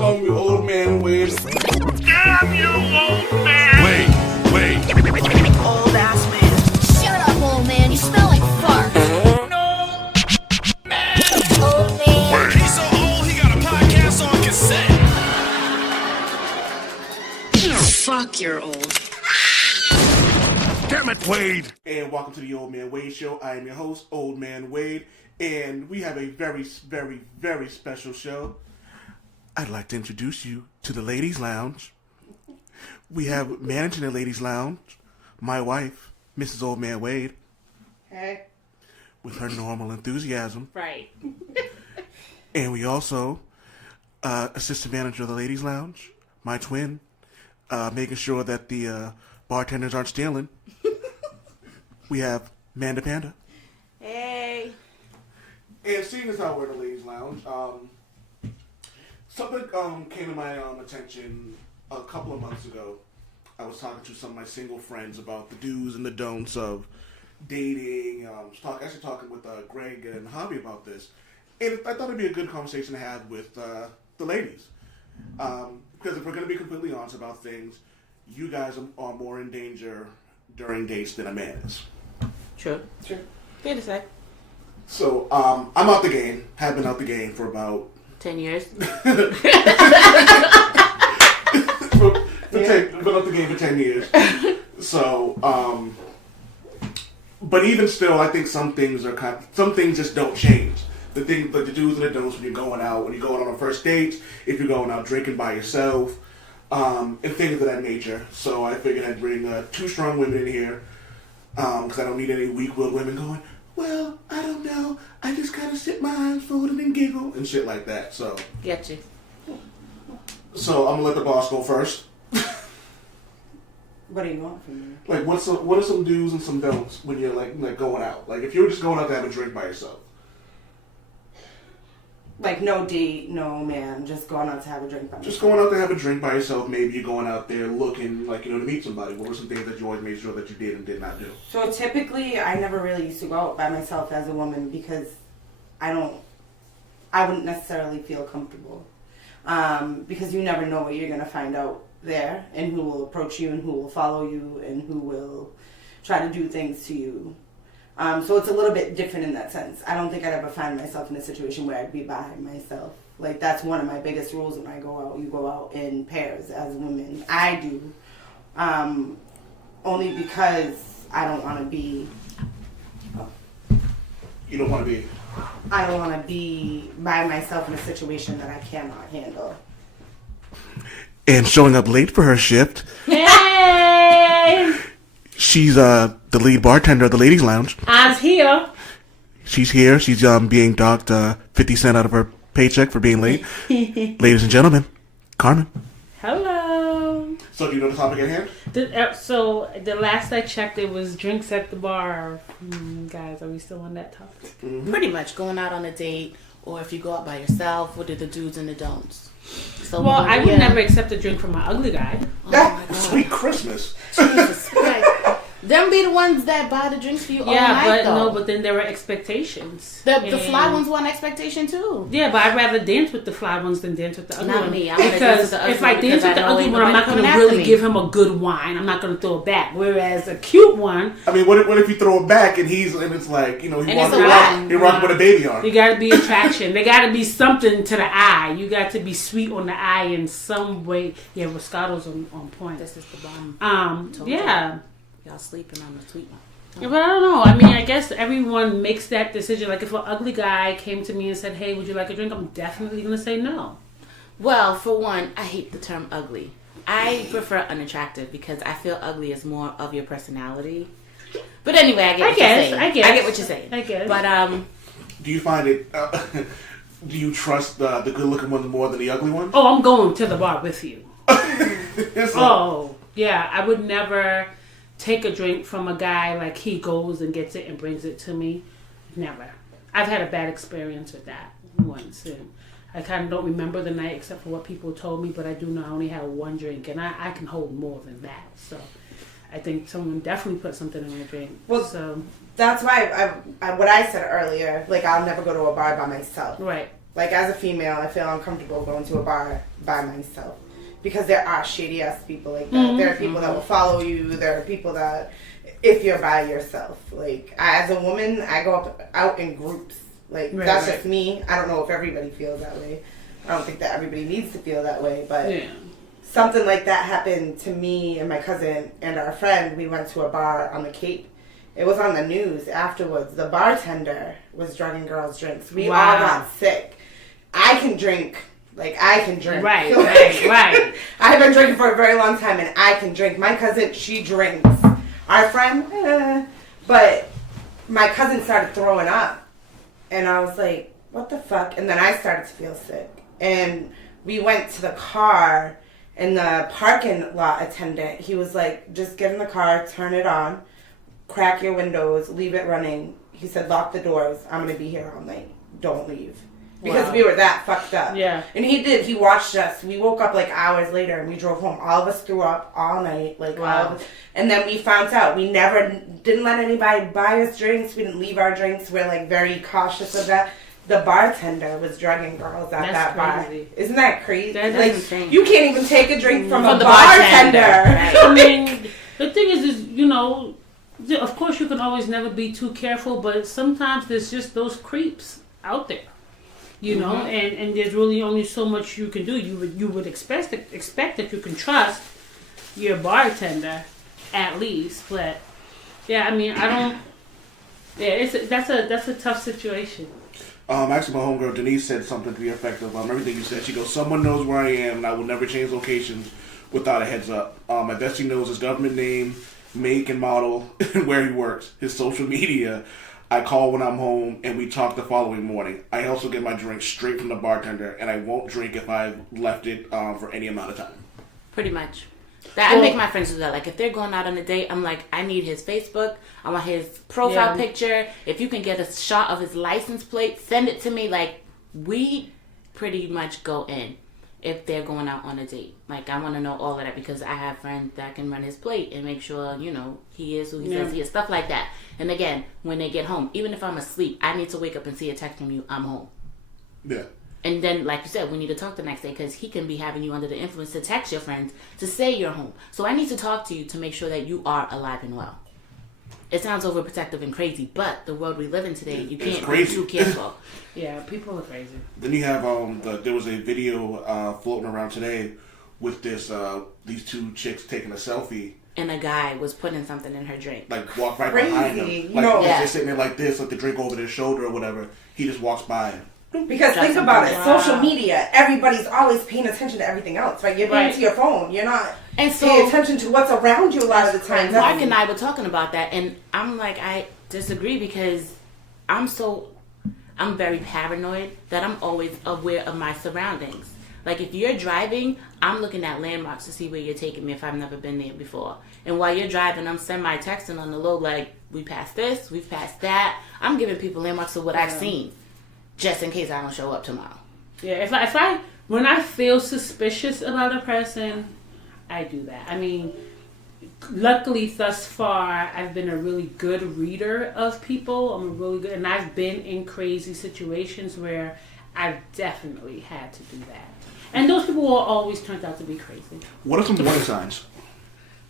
call me old man Wade. Damn you, old man! Wait. Old ass man. Shut up, old man. You smell like fart. No, man! Old man. He's so old, he got a podcast on cassette. Fuck, you're old. Damn it, Wade. And welcome to the Old Man Wade Show. I am your host, Old Man Wade, and we have a very, very, very special show. I'd like to introduce you to the Ladies Lounge. We have managing the Ladies Lounge, my wife, Mrs. Old Man Wade. Hey. With her normal enthusiasm. Right. And we also, assistant manager of the Ladies Lounge, my twin, making sure that the bartenders aren't stealing. We have Manda Panda. Hey. And seeing as how we're in the Ladies Lounge, something came to my attention a couple of months ago. I was talking to some of my single friends about the do's and the don'ts of dating. Actually talking with Greg and Javi about this. And I thought it'd be a good conversation to have with the ladies. Because if we're going to be completely honest about things, you guys are more in danger during dates than a man is. True. Here to say. So, I'm out the game. Have been out the game for about 10 years. Been out the game for 10 years. So, but even still, I think some things just don't change. The do's and the don'ts when you're going out on a first date, if you're going out drinking by yourself, and things of that nature. So I figured I'd bring two strong women in here, because I don't need any weak-willed women going, well, I don't know, I just kind of sit my eyes folded and giggle and shit like that. So Get you. So I'm gonna let the boss go first. What do you want from me? Like, what are some do's and some don'ts when you're like going out? Like, if you were just going out to have a drink by yourself. Like, no date, no man, just going out to have a drink by myself. Just going out to have a drink by yourself. Maybe you're going out there looking, like, to meet somebody. What were some things that you always made sure that you did and did not do? So typically, I never really used to go out by myself as a woman because I wouldn't necessarily feel comfortable. Because you never know what you're going to find out there and who will approach you and who will follow you and who will try to do things to you. So it's a little bit different in that sense. I don't think I'd ever find myself in a situation where I'd be by myself. Like, that's one of my biggest rules when I go out. You go out in pairs as women. I do. Only because I don't want to be... You don't want to be... I don't want to be by myself in a situation that I cannot handle. And showing up late for her shift. Hey! She's the lead bartender of the Ladies Lounge. I'm here. She's here. She's being docked 50 cents out of her paycheck for being late. Ladies and gentlemen, Carmen. Hello. So do you know the topic at hand? So the last I checked, it was drinks at the bar. Guys, are we still on that topic? Mm-hmm. Pretty much going out on a date, or if you go out by yourself, what are the do's and the don'ts? So Well, I would never accept a drink from my ugly guy. Oh my God. Sweet Christmas. Jesus Christ. Them be the ones that buy the drinks for you all night, though. But then there were expectations. The fly ones want expectation, too. Yeah, but I'd rather dance with the fly ones than dance with the ugly Not one. me. I'm gonna dance Because with the ugly if I one dance because with the I know ugly ain't one, I'm not nobody going to coming really after give him a good wine. I'm not going to throw it back. Whereas a cute one... I mean, what if you throw it back and it's like, he And wants it's to a rock, he rocking with a baby arm. You got to be attraction. There got to be something to the eye. You got to be sweet on the eye in some way. Yeah, Roscato's on point. This is the bomb. Yeah. Y'all sleeping on the sweet one. Yeah, but I don't know. I mean, I guess everyone makes that decision. Like, if an ugly guy came to me and said, hey, would you like a drink? I'm definitely going to say no. Well, for one, I hate the term ugly. I prefer unattractive because I feel ugly is more of your personality. But anyway, I get what you're saying. I get what you're saying. I guess. But, Do you find it... do you trust the good-looking ones more than the ugly ones? Oh, I'm going to the bar with you. It's like, Oh, yeah. I would never take a drink from a guy like he goes and gets it and brings it to me. Never. I've had a bad experience with that once. And I kind of don't remember the night except for what people told me, but I do know I only had one drink, and I can hold more than that. So I think someone definitely put something in my drink. Well, so that's why I what I said earlier, like, I'll never go to a bar by myself. right. Like, as a female, I feel uncomfortable going to a bar by myself. Because there are shady-ass people like that. Mm-hmm. There are people that will follow you. There are people that, if you're by yourself. Like, as a woman, I go out in groups. Like, that's just me. I don't know if everybody feels that way. I don't think that everybody needs to feel that way. But something like that happened to me and my cousin and our friend. We went to a bar on the Cape. It was on the news afterwards. The bartender was drugging girls' drinks. We all got sick. I can drink. Like, I can drink. Right. I've been drinking for a very long time, and I can drink. My cousin, she drinks. Our friend, but my cousin started throwing up. And I was like, what the fuck? And then I started to feel sick. And we went to the car, and the parking lot attendant, he was like, just get in the car, turn it on, crack your windows, leave it running. He said, lock the doors. I'm going to be here all night. Don't leave. Because we were that fucked up. Yeah. And he did. He watched us. We woke up like hours later and we drove home. All of us threw up all night. Like, all of us. And then we found out. We didn't let anybody buy us drinks. We didn't leave our drinks. We're like very cautious of that. The bartender was drugging girls at that bar. Isn't that crazy? That like, insane. You can't even take a drink from a bartender. I mean, the thing is, you know, of course you can always never be too careful, but sometimes there's just those creeps out there. You know, and there's really only so much you can do. You would expect that you can trust your bartender, at least. But yeah, I mean, I don't. Yeah, that's a tough situation. Actually, my homegirl Denise said something to the effect of everything you said. She goes, "Someone knows where I am, and I will never change locations without a heads up. I bet she knows his government name, make and model, and where he works, his social media." I call when I'm home, and we talk the following morning. I also get my drink straight from the bartender, and I won't drink if I've left it for any amount of time. Pretty much. I make my friends do that. Like, if they're going out on a date, I'm like, I need his Facebook. I want his profile picture. If you can get a shot of his license plate, send it to me. Like, we pretty much go in if they're going out on a date. Like, I want to know all of that because I have friends that can run his plate and make sure, you know, he is who he says he is. Stuff like that. And again, when they get home, even if I'm asleep, I need to wake up and see a text from you, I'm home. Yeah. And then, like you said, we need to talk the next day because he can be having you under the influence to text your friends to say you're home. So I need to talk to you to make sure that you are alive and well. It sounds overprotective and crazy, but the world we live in today, you can't be too careful. Yeah, people are crazy. Then you have there was a video floating around today with these two chicks taking a selfie. And a guy was putting something in her drink. Like, walk right behind them. Like, they're sitting there like this, like the drink over their shoulder or whatever. He just walks by. Because think about it, social media, everybody's always paying attention to everything else, right? You're paying to your phone. You're not paying attention to what's around you a lot of the time. Mark and I were talking about that, and I'm like, I disagree because I'm very paranoid that I'm always aware of my surroundings. Like, if you're driving, I'm looking at landmarks to see where you're taking me if I've never been there before. And while you're driving, I'm semi-texting on the low, like, we passed this, we've passed that. I'm giving people landmarks of what I've seen, just in case I don't show up tomorrow. Yeah, when I feel suspicious about a person, I do that. I mean, luckily thus far, I've been a really good reader of people. And I've been in crazy situations where I've definitely had to do that. And those people will always turn out to be crazy. What are some warning signs?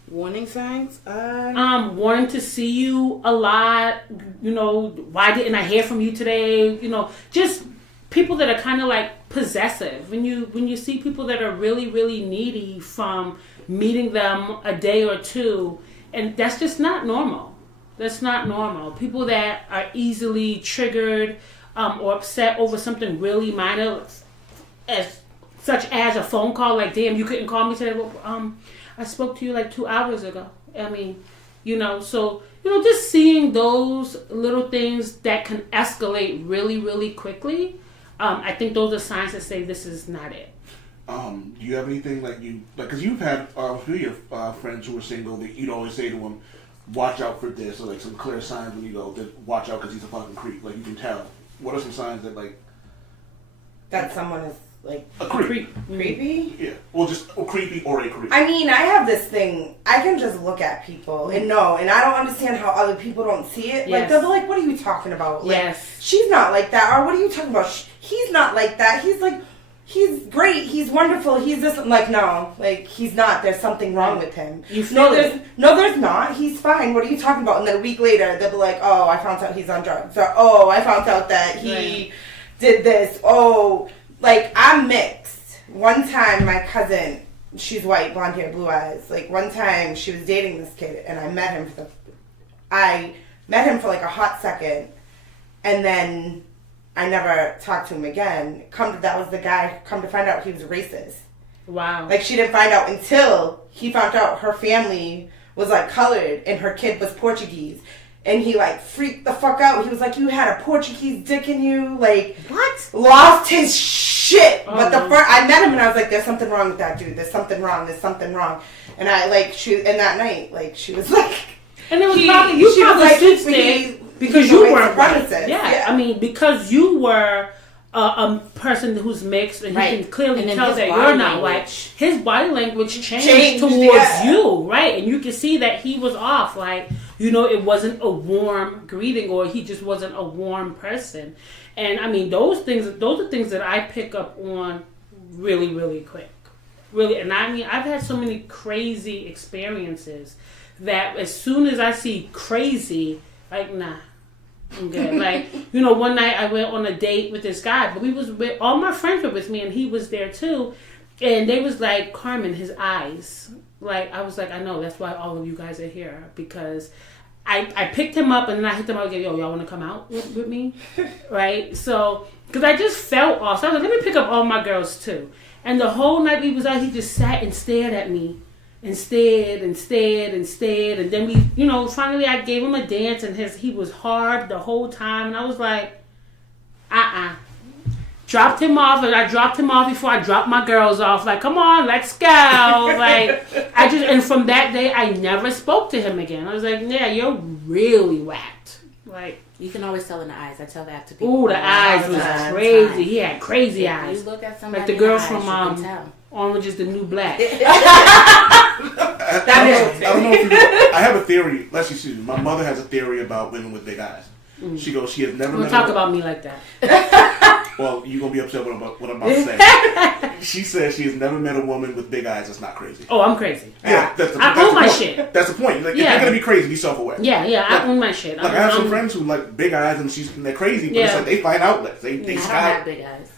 Warning signs? Wanting to see you a lot. You know, why didn't I hear from you today? You know, just people that are kind of like possessive. When you see people that are really, really needy from meeting them a day or two, and that's just not normal. That's not normal. People that are easily triggered or upset over something really minor, such as a phone call. Like, damn, you couldn't call me today. Well, I spoke to you like 2 hours ago. I mean, you know, so, you know, just seeing those little things that can escalate really, really quickly, I think those are signs that say this is not it. Do you have anything because you've had a few of your friends who were single that you'd always say to them, watch out for this, or like some clear signs when you go, watch out because he's a fucking creep. Like, you can tell. What are some signs that, like... That someone is like A creep. creepy. Yeah. Well, just creepy or a creep. I mean, I have this thing. I can just look at people and know, and I don't understand how other people don't see it. Like, Yes. they'll be like, what are you talking about? Like, Yes. she's not like that. Or what are you talking about? He's not like that. He's like, he's great. He's wonderful. He's this. I'm like, no. Like, he's not. There's something wrong with him. You feel it. No, there's not. He's fine. What are you talking about? And then a week later, they'll be like, oh, I found out he's on drugs. Or, oh, I found out that he did this. Oh, like, I'm mixed. One time, my cousin, she's white, blonde hair, blue eyes. Like, one time, she was dating this kid, and I met him for like a hot second, and then I never talked to him again. That was the guy. Come to find out, he was racist. Wow. Like, she didn't find out until he found out her family was, like, colored, and her kid was Portuguese. And he, like, freaked the fuck out. He was like, you had a Portuguese dick in you. Like, What? lost his shit. Oh, But no. I met him and I was like, there's something wrong with that dude. There's something wrong. And I, like, and that night, like, she was like, And it was He- probably she you was probably like, sits we- there we- because he's a you white weren't white. supremacist. Yeah. Yeah. I mean, because you were a person who's mixed, and Right. you can clearly And then tell his that body you're not language. white. His body language changed towards yeah. you, right? And you can see that he was off. Like, you know, it wasn't a warm greeting, or he just wasn't a warm person. And I mean, those are things that I pick up on really, really quick. Really, and I mean, I've had so many crazy experiences that as soon as I see crazy, like, nah, I'm good. Like, you know, one night I went on a date with this guy, but all my friends were with me, and he was there too, and they was like, Carmen, his eyes. Like, I was like, I know, that's why all of you guys are here, because I picked him up, and then I hit them up again, yo, y'all want to come out with me? Right? So, because I just felt off. So I was like, let me pick up all my girls too. And the whole night we was out, he just sat and stared at me. And stared. And then we, you know, finally I gave him a dance, and he was hard the whole time. And I was like, Dropped him off, and I dropped him off before I dropped my girls off. Like, come on, let's go. Like, and from that day, I never spoke to him again. I was like, yeah, you're really whacked. Like, You can always tell in the eyes. I tell that to people. ooh, the eyes was crazy. He had crazy If eyes. you look at somebody Like the in girl the eyes, from you can tell. Orange is the New Black. I don't know if you know. I have a theory. Let's see. My mother has a theory about women with big eyes. She goes, she has never Don't met talk a- about me like that. Well, you're going to be upset with what I'm about to say. She says she has never met a woman with big eyes that's not crazy. Oh, I'm crazy. Yeah, I own my point. shit. That's the point. Like, Yeah. if you're going to be crazy, be self-aware. Yeah, I own my shit. Like, I have some friends who like big eyes and they're crazy, but it's Yeah. like they find outlets. They I don't sky. have big eyes.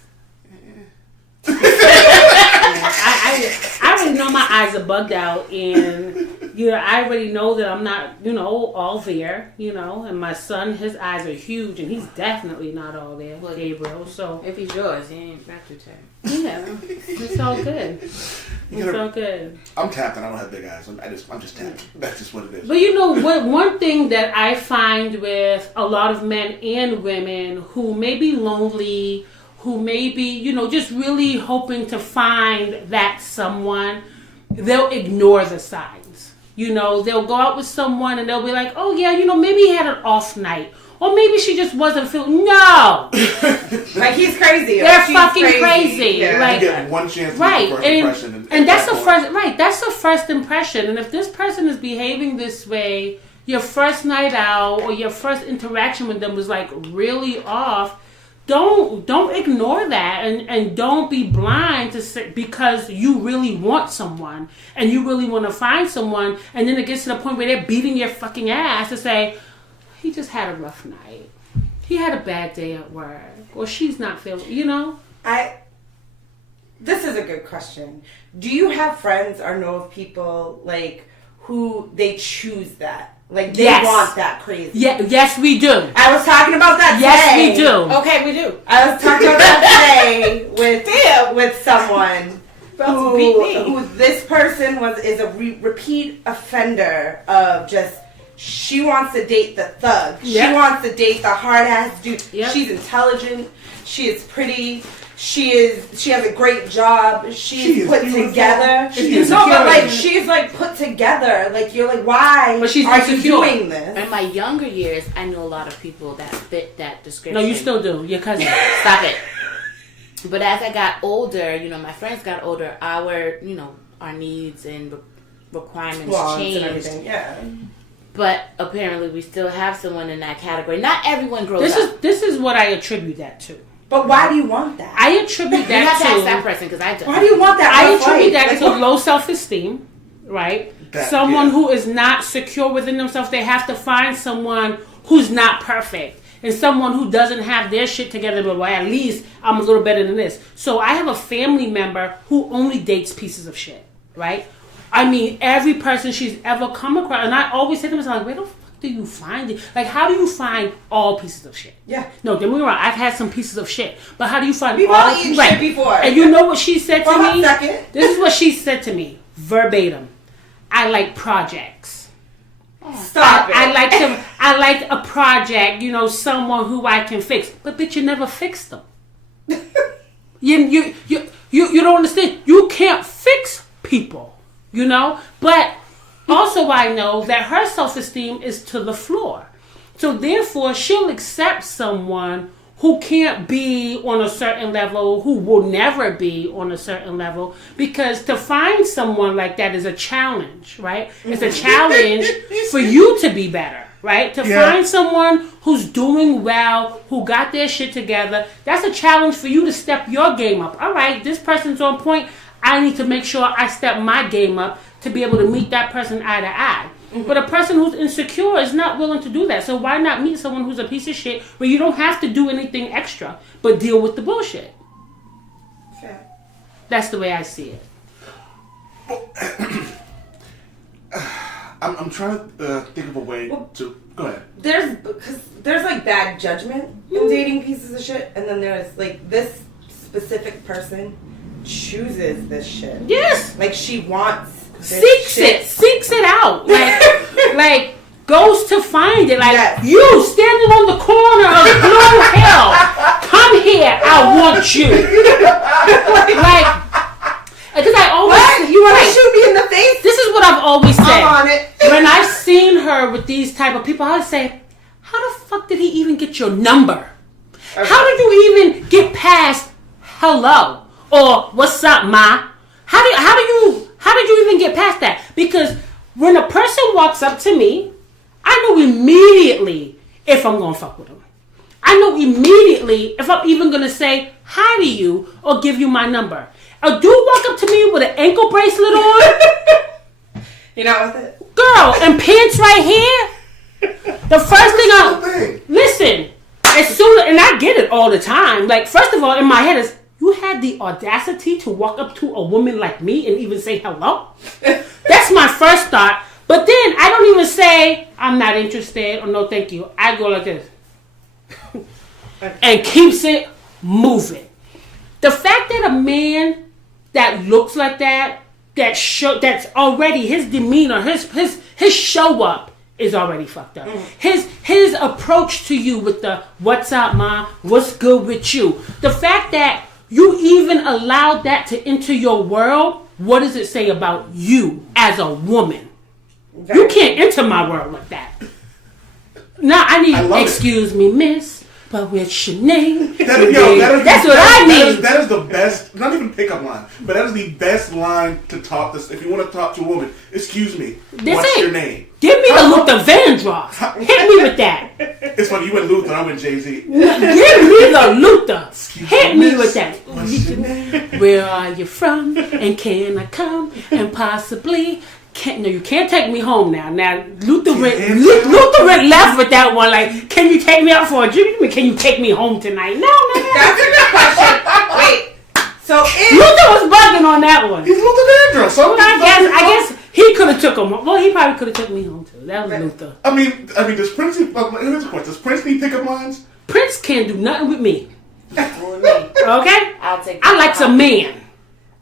I already know my eyes are bugged out, and I already know that I'm not, all there, and my son, his eyes are huge, and he's definitely not all there, Look. Gabriel. So If he's yours, he ain't back to turn. yeah, it's all good. It's all good. I'm tapped and I don't have big eyes. I'm just tapped. That's just what it is. But you know what? One thing that I find with a lot of men and women who may be lonely, who may be, just really hoping to find that someone, they'll ignore the signs. They'll go out with someone and they'll be like, oh yeah, maybe he had an off night. Or maybe she just wasn't feeling, no! Like, he's crazy. They're Like, she's fucking crazy. Yeah. Like, You get one chance to right, make a first impression. and that's at the that first, right, that's the first impression. And if this person is behaving this way, your first night out or your first interaction with them was like really off, don't ignore that, and don't be blind to say, because you really want someone and you really want to find someone, and then it gets to the point where they're beating your fucking ass to say, he just had a rough night, he had a bad day at work, or she's not feeling, This is a good question. Do you have friends or know of people, like, who they choose that? Like, they Yes. want that crazy? Yeah, yes, we do. I was talking about that Yes, today. we do. Okay, we do. I was talking about that today with someone to beat me. who this person is a repeat offender of just, she wants to date the thug. Yep. She wants to date the hard ass dude. Yep. She's intelligent. She is pretty. She has a great job. She She's is put beautiful. together. She is no, but like intelligent. she's like put together. Like, you're like, why But she's are you insecure. doing this? In my younger years, I knew a lot of people that fit that description. No, you still do. Your cousin. Stop it. But as I got older, my friends got older, our needs and requirements changed. And everything. Yeah. But apparently we still have someone in that category. Not everyone grows up. This is what I attribute that to. But why do you want that? I attribute that you have to... to ask that person, because I don't. Why do you want that? I attribute that to low self-esteem, right? Someone who is not secure within themselves. They have to find someone who's not perfect. And someone who doesn't have their shit together, but well, at least I'm a little better than this. So I have a family member who only dates pieces of shit, right? I mean, every person she's ever come across, and I always say to myself, where the fuck do you find it? Like, how do you find all pieces of shit? Yeah. No, don't get me wrong, I've had some pieces of shit. But how do you find We've all eaten shit before. And you know what she said to me? Second. This is what she said to me, verbatim. I like projects. Stop it. I like a project, someone who I can fix. But bitch, you never fixed them. You don't understand. You can't fix people, But also I know that her self-esteem is to the floor. So therefore she'll accept someone who can't be on a certain level, who will never be on a certain level, because to find someone like that is a challenge, right? It's a challenge for you to be better, right? To find someone who's doing well, who got their shit together, that's a challenge for you to step your game up. All right, this person's on point. I need to make sure I step my game up to be able to meet that person eye to eye. But a person who's insecure is not willing to do that. So why not meet someone who's a piece of shit where you don't have to do anything extra but deal with the bullshit? Fair. That's the way I see it. I'm trying to think of a way to... Go ahead. There's like bad judgment in dating pieces of shit, and then there's like this specific person chooses this shit. Yes. Like she wants... Seeks it out. Like goes to find it. Like, yes. You standing on the corner of Blue Hill. Come here. I want you. Like, because I always... What? You want to shoot me in the face? This is what I've always said. I'm on it. When I've seen her with these type of people, I would say, how the fuck did he even get your number? Okay. How did you even get past hello? Or what's up, ma? How did you even get past that? Because when a person walks up to me, I know immediately if I'm going to fuck with them. I know immediately if I'm even going to say hi to you or give you my number. A dude walk up to me with an ankle bracelet on. You're not with it? Girl, and pants right here. The first thing listen, as soon as, and I get it all the time. Like, first of all, in my head is, you had the audacity to walk up to a woman like me and even say hello? That's my first thought. But then I don't even say, I'm not interested or no thank you. I go like this. And keeps it moving. The fact that a man that looks like that's already his demeanor, his show up is already fucked up. His approach to you with the what's up, ma? What's good with you? The fact that you even allowed that to enter your world, what does it say about you as a woman? You can't enter my world like that. Now I need, excuse me, miss, but what's your name? That's what I need. That is the best, not even pickup line, but that is the best line to talk this. If you want to talk to a woman, excuse me, what's your name? Give me the Luther Vandross. Hit me with that. It's funny, you went Luther, I went Jay-Z. Give me the Luther. Hit me with that. Where are you from? And can I come? And possibly... you can't take me home now. Now, Luther went left with that one. Like, can you take me out for a drink? Can you take me home tonight? No. That's a good question. Wait. So Luther was bugging on that one. He's Luther Vandross. So I guess he could have took him home. Well, he probably could have took me home too. That was Luther. I mean, does Prince? Here's a question: does Prince need pickup lines? Prince can't do nothing with me. With me. Okay. I like some man.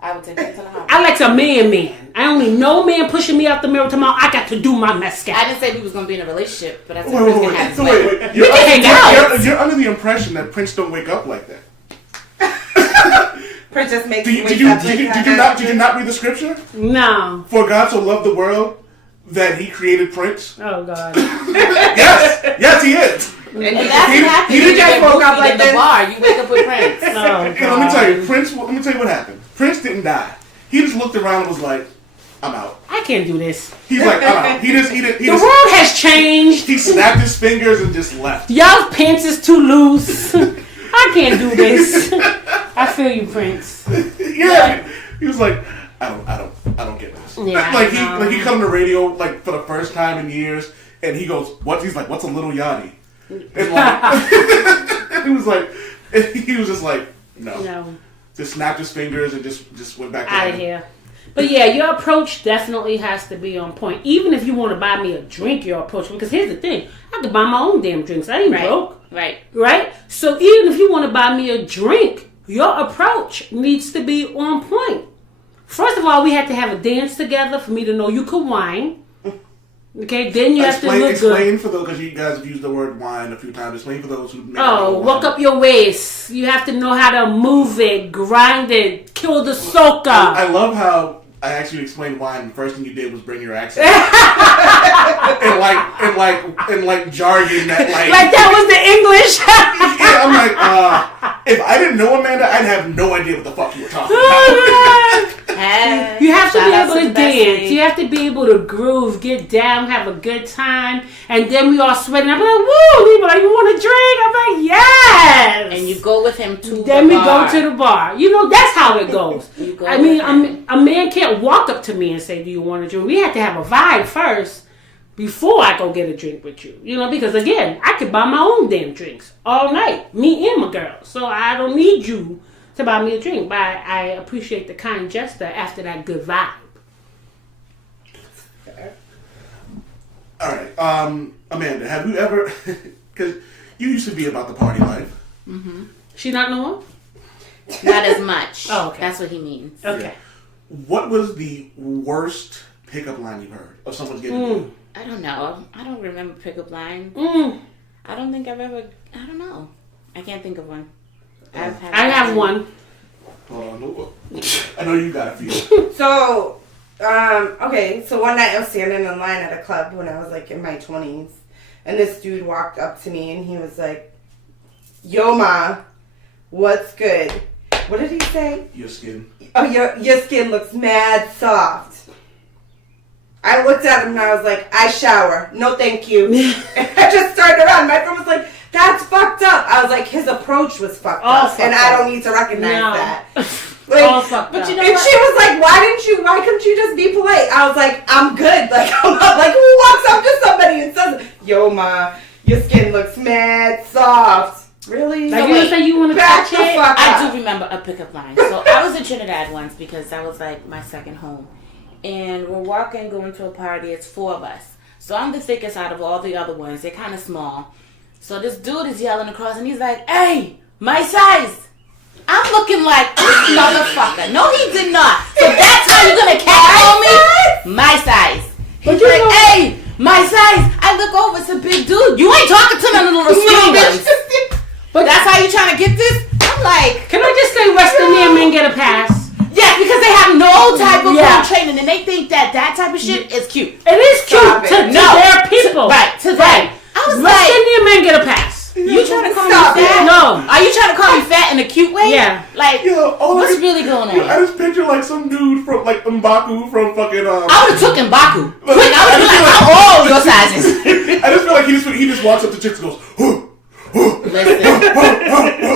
I would take that to the house. I like some man. I don't need no man pushing me out the mirror tomorrow. I got to do my mescal. I didn't say we was going to be in a relationship, but I said Prince can have his way. Wait. We can hang out. You're under the impression that Prince don't wake up like that. Prince just makes Did you not read the scripture? No. For God so loved the world that he created Prince. Oh, God. Yes, he is. And And that's what happens. you when just get woke up boofied like in the this. bar. You wake up with Prince. Oh, And let me tell you, let me tell you what happened. Prince didn't die. He just looked around and was like, I'm out. I can't do this. He's like, I'm out. He The world has changed. he snapped his fingers and just left. Y'all's pants is too loose. I can't do this. I feel you, Prince. Yeah. He was like, I don't get this. Yeah, like I know. he come to the radio like for the first time in years and he goes, what? He's like, what's a little Yanni? And like he was just like, no. Just snapped his fingers and just went back Out of here. But yeah, your approach definitely has to be on point. Even if you want to buy me a drink, your approach. Because here's the thing. I can buy my own damn drinks. I ain't broke. Right? So even if you want to buy me a drink, your approach needs to be on point. First of all, we had to have a dance together for me to know you could whine. Okay, then you have to look explain good. for those, because you guys have used the word wine a few times. Explain for those who may Walk up your waist. You have to know how to move it, grind it, kill the soca. I love how I asked you to explain wine, and the first thing you did was bring your accent. and like jargon that like that was the English. Yeah, I'm like, if I didn't know Amanda, I'd have no idea what the fuck you were talking about. You have to be able to dance. You have to be able to groove, get down, have a good time, and then we all sweating. I'm like, woo! He's like, you want a drink? I'm like, yes. And you go with him to then the we bar. go to the bar. You know, that's how it goes. go I mean, with him. a man can't walk up to me and say, do you want a drink? We have to have a vibe first before I go get a drink with you. You know, because again, I could buy my own damn drinks all night, me and my girl. So I don't need you to buy me a drink, but I appreciate the kind gesture after that good vibe. All right, Amanda, have you ever? Because you used to be about the party life. Mm-hmm. She not know one? Not as much. Oh, okay. That's what he means. Okay. Yeah. What was the worst pickup line you've heard of someone's getting you? I don't know. I don't remember pickup line. I don't think I've ever. I don't know. I can't think of one. I have one. Hold on. I know you got a few. So, okay, so one night I was standing in line at a club when I was like in my 20s, and this dude walked up to me and he was like, "Yo, ma, what's good?" What did he say? Your skin. Oh, your skin looks mad soft. I looked at him and I was like, "I shower. No, thank you." And I just started around. My friend was like, "That's fucked up." I was like, his approach was fucked up, and I don't need to recognize that. Like, All fucked up. you know and what? she was like, why couldn't you just be polite? I was like, I'm good. Like, I'm not like, who walks up to somebody and says, "Yo, ma, your skin looks mad soft." Really? Like So, you say you want to back touch the it? fuck I up. do remember a pickup line. So I was in Trinidad once because that was like my second home. And we're walking, going to a party. It's 4 of us. So I'm the thickest out of all the other ones. They're kind of small. So this dude is yelling across and he's like, "Hey, my size." I'm looking like this motherfucker. No, he did not. So that's how you're going to catcall me? My size. He's like, "Hey, my size." I look over, it's a big dude. You ain't talking to none of the little skinny ones. But that's how you trying to get this? I'm like, Can I just say West Indian men get a pass? yeah, because they have no type of Yeah. training and they think that type of shit is cute. It is cute Stop to it. their people. Right, to them. I was West like, Indian men get a pass. you trying to call Stop me it. fat? No. Are you trying to call me fat in a cute way? Yeah. Like, Yo, what's really going on? I just picture like some dude from like M'Baku from fucking. I would have took M'Baku. Quick, I I would have been like, just "How old your sizes?" I just feel like he just walks up to chicks and goes, "Huh, Listen,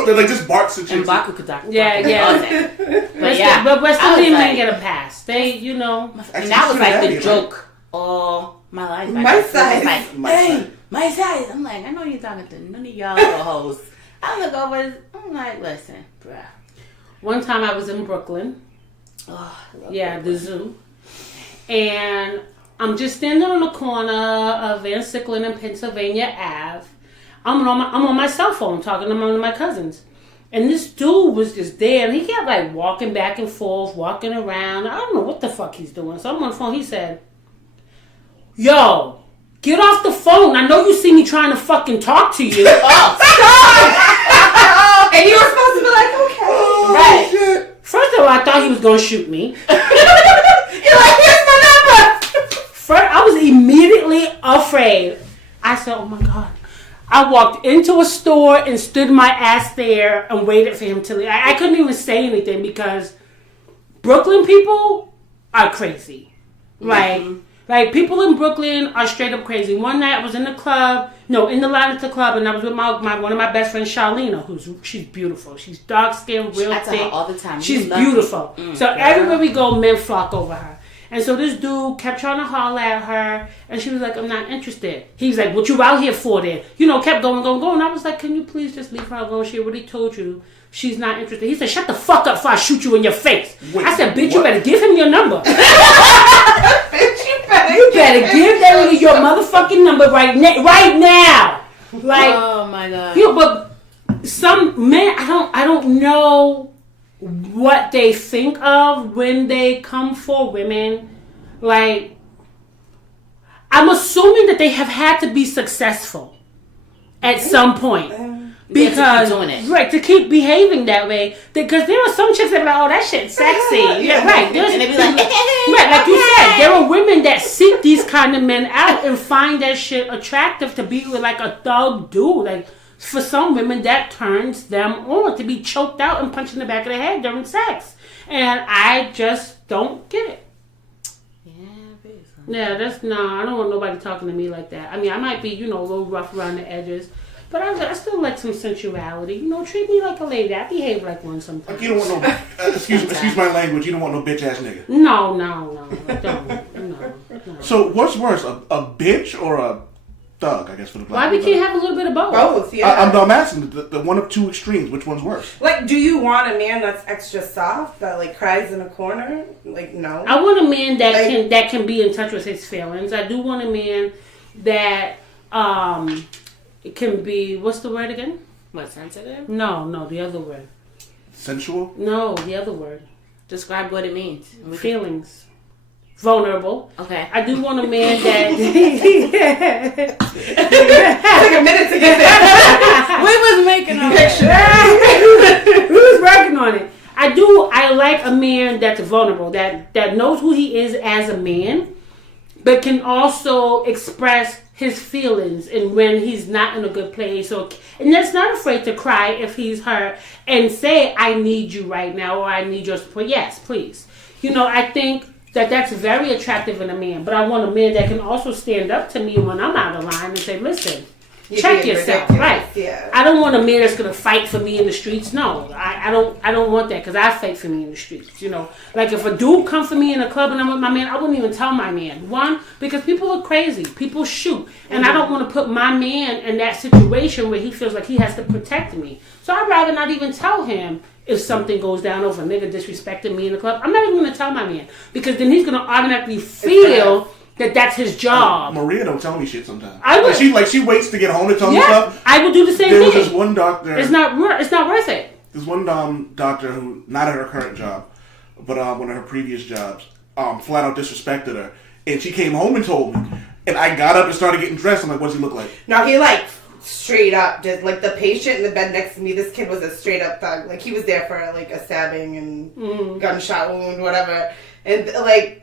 they're like just barks at chicks. M'Baku could talk. Yeah, M'Baku yeah. all day. But yeah, But West I was Indian men like- get a pass. They, you know. and that was like the Trinidadian, joke all my life. Like, My it was size. like, My "Hey, size." my size." I'm like, I know you're talking to none of y'all little hoes. I look over, I'm like, listen, bruh. One time I was in Brooklyn. Oh, I love Yeah, Brooklyn. the zoo. And I'm just standing on the corner of Van Sicklen and Pennsylvania Ave. I'm on my cell phone talking to one of my cousins. And this dude was just there, and he kept like walking back and forth, walking around. I don't know what the fuck he's doing. So I'm on the phone. He said, "Yo, get off the phone. I know you see me trying to fucking talk to you." And you were supposed to be like, okay. Right. Shit. First of all, I thought he was gonna shoot me. You're like, here's my number. First, I was immediately afraid. I said, "Oh my God." I walked into a store and stood my ass there and waited for him to leave. I couldn't even say anything because Brooklyn people are crazy. Like, people in Brooklyn are straight up crazy. One night I was in the line at the club, and I was with one of my best friends, Charlena, she's beautiful. She's dark skinned, real I thick. tell her all the time. She's beautiful. So everywhere we go, men flock over her. And so this dude kept trying to holler at her, and she was like, I'm not interested. He's like, what you out here for then? Kept going. I was like, can you please just leave her alone? She already told you she's not interested. He said, shut the fuck up before I shoot you in your face. Wait, I said, bitch, what? you better give him your number. Bitch, You better give that nigga your motherfucking number right now. Like, oh my god. But some men, I don't know what they think of when they come for women. Like, I'm assuming that they have had to be successful at some point. Because, to keep doing it. right, to keep behaving that way. Because there are some chicks that are like, oh, that shit's sexy. Yeah, right. And they be like, right, like you said, there are women that seek these kind of men out and find that shit attractive to be with like a thug dude. Like, for some women, that turns them on to be choked out and punched in the back of the head during sex. And I just don't get it. Yeah, I don't want nobody talking to me like that. I mean, I might be, a little rough around the edges. But I still like some sensuality. Treat me like a lady. I behave like one sometimes. Like, you don't want no, excuse my language, you don't want no bitch ass nigga. No, I don't. No. So what's worse, a bitch or a thug, I guess, for the black Why we can't have a little bit of both? Both, yeah. I'm asking, the one of two extremes, which one's worse? Like, do you want a man that's extra soft, that, like, cries in a corner? Like, no. I want a man that can be in touch with his feelings. I do want a man that, it can be, what's the word again? What, sensitive? No, the other word. Sensual? No, the other word. Describe what it means. Feelings. Vulnerable. Okay. I do want a man that... Took a minute to get there. We was making a picture. We was working on it. I like a man that's vulnerable, that knows who he is as a man, but can also express his feelings and when he's not in a good place, and that's not afraid to cry if he's hurt and say, I need you right now, or I need your support. Yes, please. I think that's very attractive in a man, but I want a man that can also stand up to me when I'm out of line and say, listen, check yourself. Right. Yeah. I don't want a man that's going to fight for me in the streets. No, I don't want that, because I fight for me in the streets. Like if a dude come for me in a club and I'm with my man, I wouldn't even tell my man. One, because people are crazy. People shoot. And I don't want to put my man in that situation where he feels like he has to protect me. So I'd rather not even tell him if something goes down over a nigga disrespecting me in the club. I'm not even going to tell my man, because then he's going to automatically feel that that's his job. Maria don't tell me shit sometimes. I would. She waits to get home to tell me stuff. I would do the same thing. There was this one doctor. It's not worth it. There's one doctor who, not at her current job, but one of her previous jobs, flat out disrespected her, and she came home and told me, and I got up and started getting dressed. I'm like, what does he look like? No, he straight up did, like, the patient in the bed next to me, this kid was a straight up thug. Like, he was there for like a stabbing and gunshot wound, whatever, and like,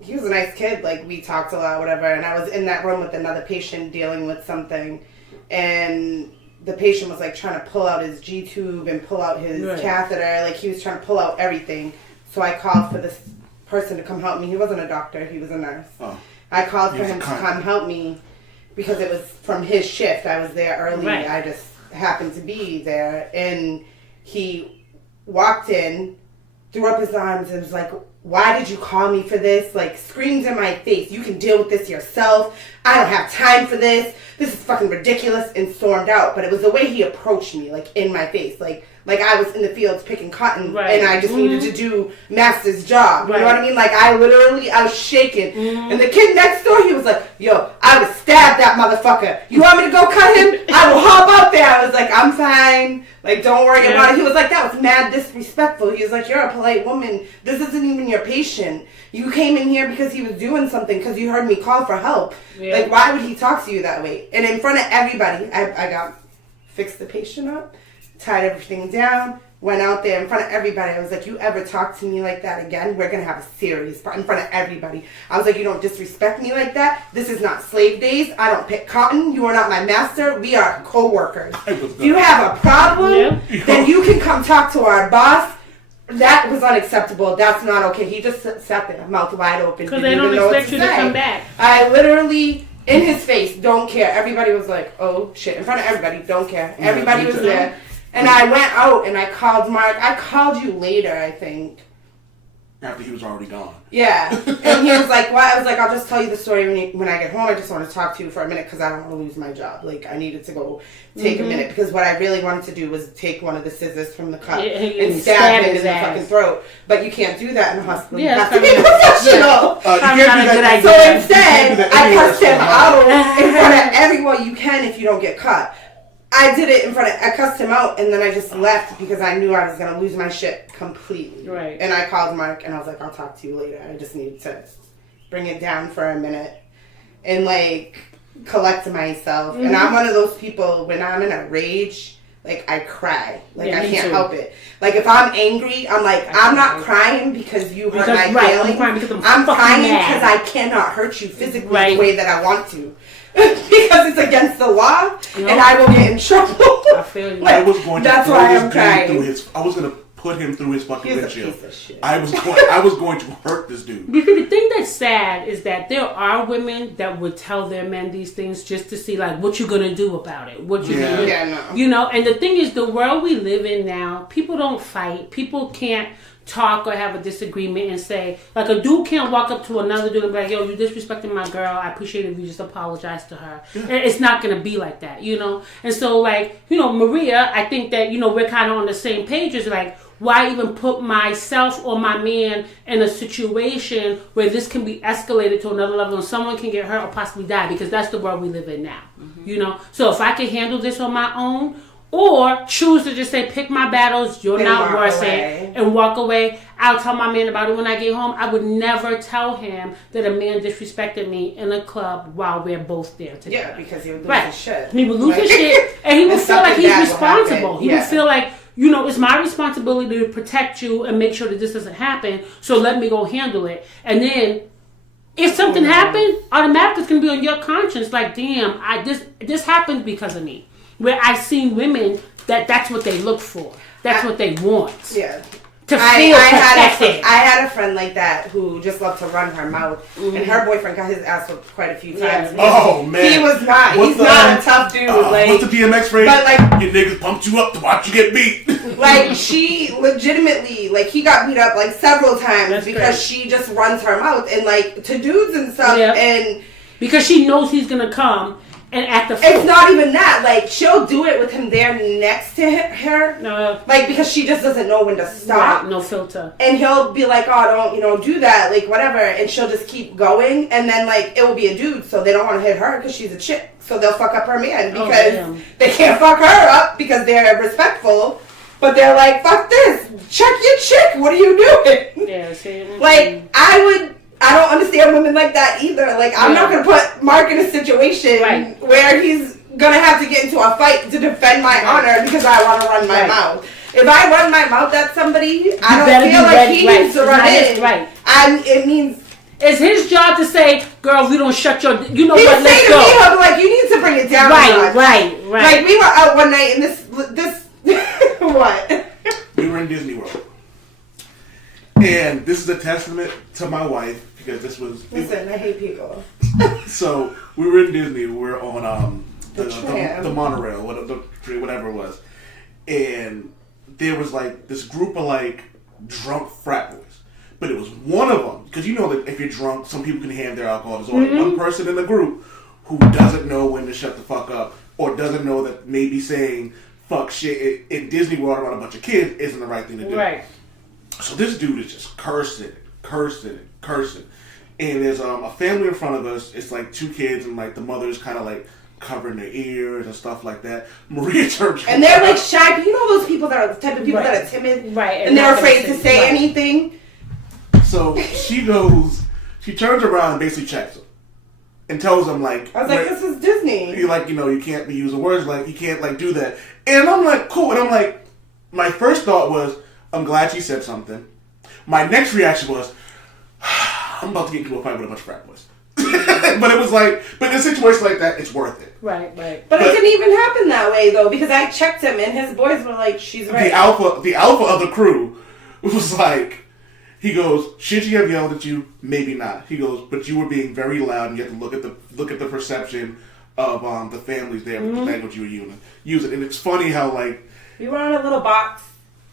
he was a nice kid. Like, we talked a lot, whatever, and I was in that room with another patient dealing with something, and the patient was like trying to pull out his G-tube and pull out his catheter. Like, he was trying to pull out everything. So I called for this person to come help me. He wasn't a doctor, he was a nurse. I called for him to come help me because it was from his shift. I was there early. I just happened to be there, and he walked in, threw up his arms, and was like, why did you call me for this? Like, screams in my face, you can deal with this yourself. I don't have time for this. This is fucking ridiculous, and stormed out. But it was the way he approached me, like, in my face. Like I was in the fields picking cotton, and I just needed to do master's job. You know what I mean? Like, I was shaking. And the kid next door, he was like, yo, I would stab that motherfucker. You want me to go cut him? I will hop out there. I was like, I'm fine. Like, don't worry about it. He was like, that was mad disrespectful. He was like, you're a polite woman. This isn't even your patient. You came in here because he was doing something, because you heard me call for help. Like, why would he talk to you that way? And in front of everybody, I got fixed the patient up, tied everything down, went out there in front of everybody. I was like, you ever talk to me like that again, we're going to have a series in front of everybody. I was like, you don't disrespect me like that. This is not slave days. I don't pick cotton. You are not my master. We are co-workers. If you have a problem, then you can come talk to our boss. That was unacceptable. That's not okay. He just sat there, mouth wide open. Because they don't expect you to come back. I literally, in his face, don't care. Everybody was like, oh shit. In front of everybody, don't care. Everybody was there. And I went out and I called Mark. I called you later, I think. After he was already gone. Yeah. And he was like, what? I was like, I'll just tell you the story when I get home. I just want to talk to you for a minute because I don't want to lose my job. Like, I needed to go take a minute because what I really wanted to do was take one of the scissors from the cup and stab him in the fucking throat. But you can't do that in a hospital. You have to be professional. You can't do that. So instead, I cussed him out in front of everyone you can if you don't get caught. I did it I cussed him out, and then I just left because I knew I was going to lose my shit completely. Right. And I called Mark, and I was like, I'll talk to you later. I just need to bring it down for a minute and, like, collect myself. And I'm one of those people, when I'm in a rage, like, I cry. Like, I can't help it. Like, if I'm angry, I'm like, I'm not crying because you hurt my feelings. I'm crying because I cannot hurt you physically the way that I want to. Because it's against the law, and I will get in trouble. I feel you. I was going to that's why I'm crying. I was going to put him through his fucking windshield. I was going to hurt this dude. The thing that's sad is that there are women that would tell their men these things just to see, like, what you gonna do about it. What you gonna do? Yeah, no. You know, and the thing is, the world we live in now, people don't fight. People can't talk or have a disagreement and say, like, a dude can't walk up to another dude and be like, yo, you disrespecting my girl. I appreciate it if you just apologize to her. Yeah. It's not going to be like that, you know? And so, like, you know, Maria, I think that, you know, we're kind of on the same page. It's like, why even put myself or my man in a situation where this can be escalated to another level and someone can get hurt or possibly die? Because that's the world we live in now, you know? So if I can handle this on my own, or choose to just say, pick my battles, you're not worth it, and walk away. I'll tell my man about it when I get home. I would never tell him that a man disrespected me in a club while we're both there together. Yeah, because he would lose his shit. He would lose his shit, and he would feel like he's responsible. He would feel like, you know, it's my responsibility to protect you and make sure that this doesn't happen, so let me go handle it. And then, if something happened, automatically it's going to be on your conscience, like, damn, this happened because of me. Where I've seen women that's what they look for. That's what they want. Yeah. To feel protected. I had a friend like that who just loved to run her mouth. And her boyfriend got his ass whipped quite a few times. Oh, man. He was not. He's not a tough dude. What's the DMX phrase? But, like, your niggas pumped you up to watch you get beat. Like, she legitimately, like, he got beat up, like, several times because she just runs her mouth. And, like, to dudes and stuff. Yeah. And because she knows he's going to come. And at the it's not even that. Like, she'll do it with him there next to her. No. Like, because she just doesn't know when to stop. Right, no filter. And he'll be like, oh, don't, do that. Like, whatever. And she'll just keep going. And then, like, it will be a dude. So they don't want to hit her because she's a chick. So they'll fuck up her man because they can't fuck her up because they're respectful. But they're like, fuck this. Check your chick. What are you doing? Yeah, see. Like, I don't understand women like that either. Like, I'm not going to put Mark in a situation where he's going to have to get into a fight to defend my honor because I want to run my mouth. If I run my mouth at somebody, I don't feel like he needs to run in. Right. It means... It's his job to say, girl, we don't shut your... You know what, let's go. He'll be like, you need to bring it down. Right. Like, we were out one night and this what? We were in Disney World. And this is a testament to my wife because this was... Listen, I hate people. So, we were in Disney. We were on the monorail, whatever it was. And there was, like, this group of, like, drunk frat boys. But it was one of them. Because you know that if you're drunk, some people can hand their alcohol. There's only one person in the group who doesn't know when to shut the fuck up or doesn't know that maybe saying fuck shit in Disney World around a bunch of kids isn't the right thing to do. Right. So this dude is just cursing. And there's a family in front of us. It's like two kids and like the mother's kind of like covering their ears and stuff like that. Maria turns and they're like shy. You know those people that are the type of people that are timid? Right. And they're afraid to say anything? So she turns around and basically checks him. And tells him like... I was like, this is Disney. You're like, you can't be using words like, you can't like do that. And I'm like, cool. And I'm like, my first thought was, I'm glad she said something. My next reaction was, I'm about to get into a fight with a bunch of frat boys. But it was like, but in a situation like that, it's worth it. Right. But it didn't even happen that way though, because I checked him and his boys were like, "She's right." The alpha of the crew was like, he goes, "Should she have yelled at you? Maybe not." He goes, "But you were being very loud, and you have to look at the perception of the families there with the language you were using." And it's funny how like we were on a little box.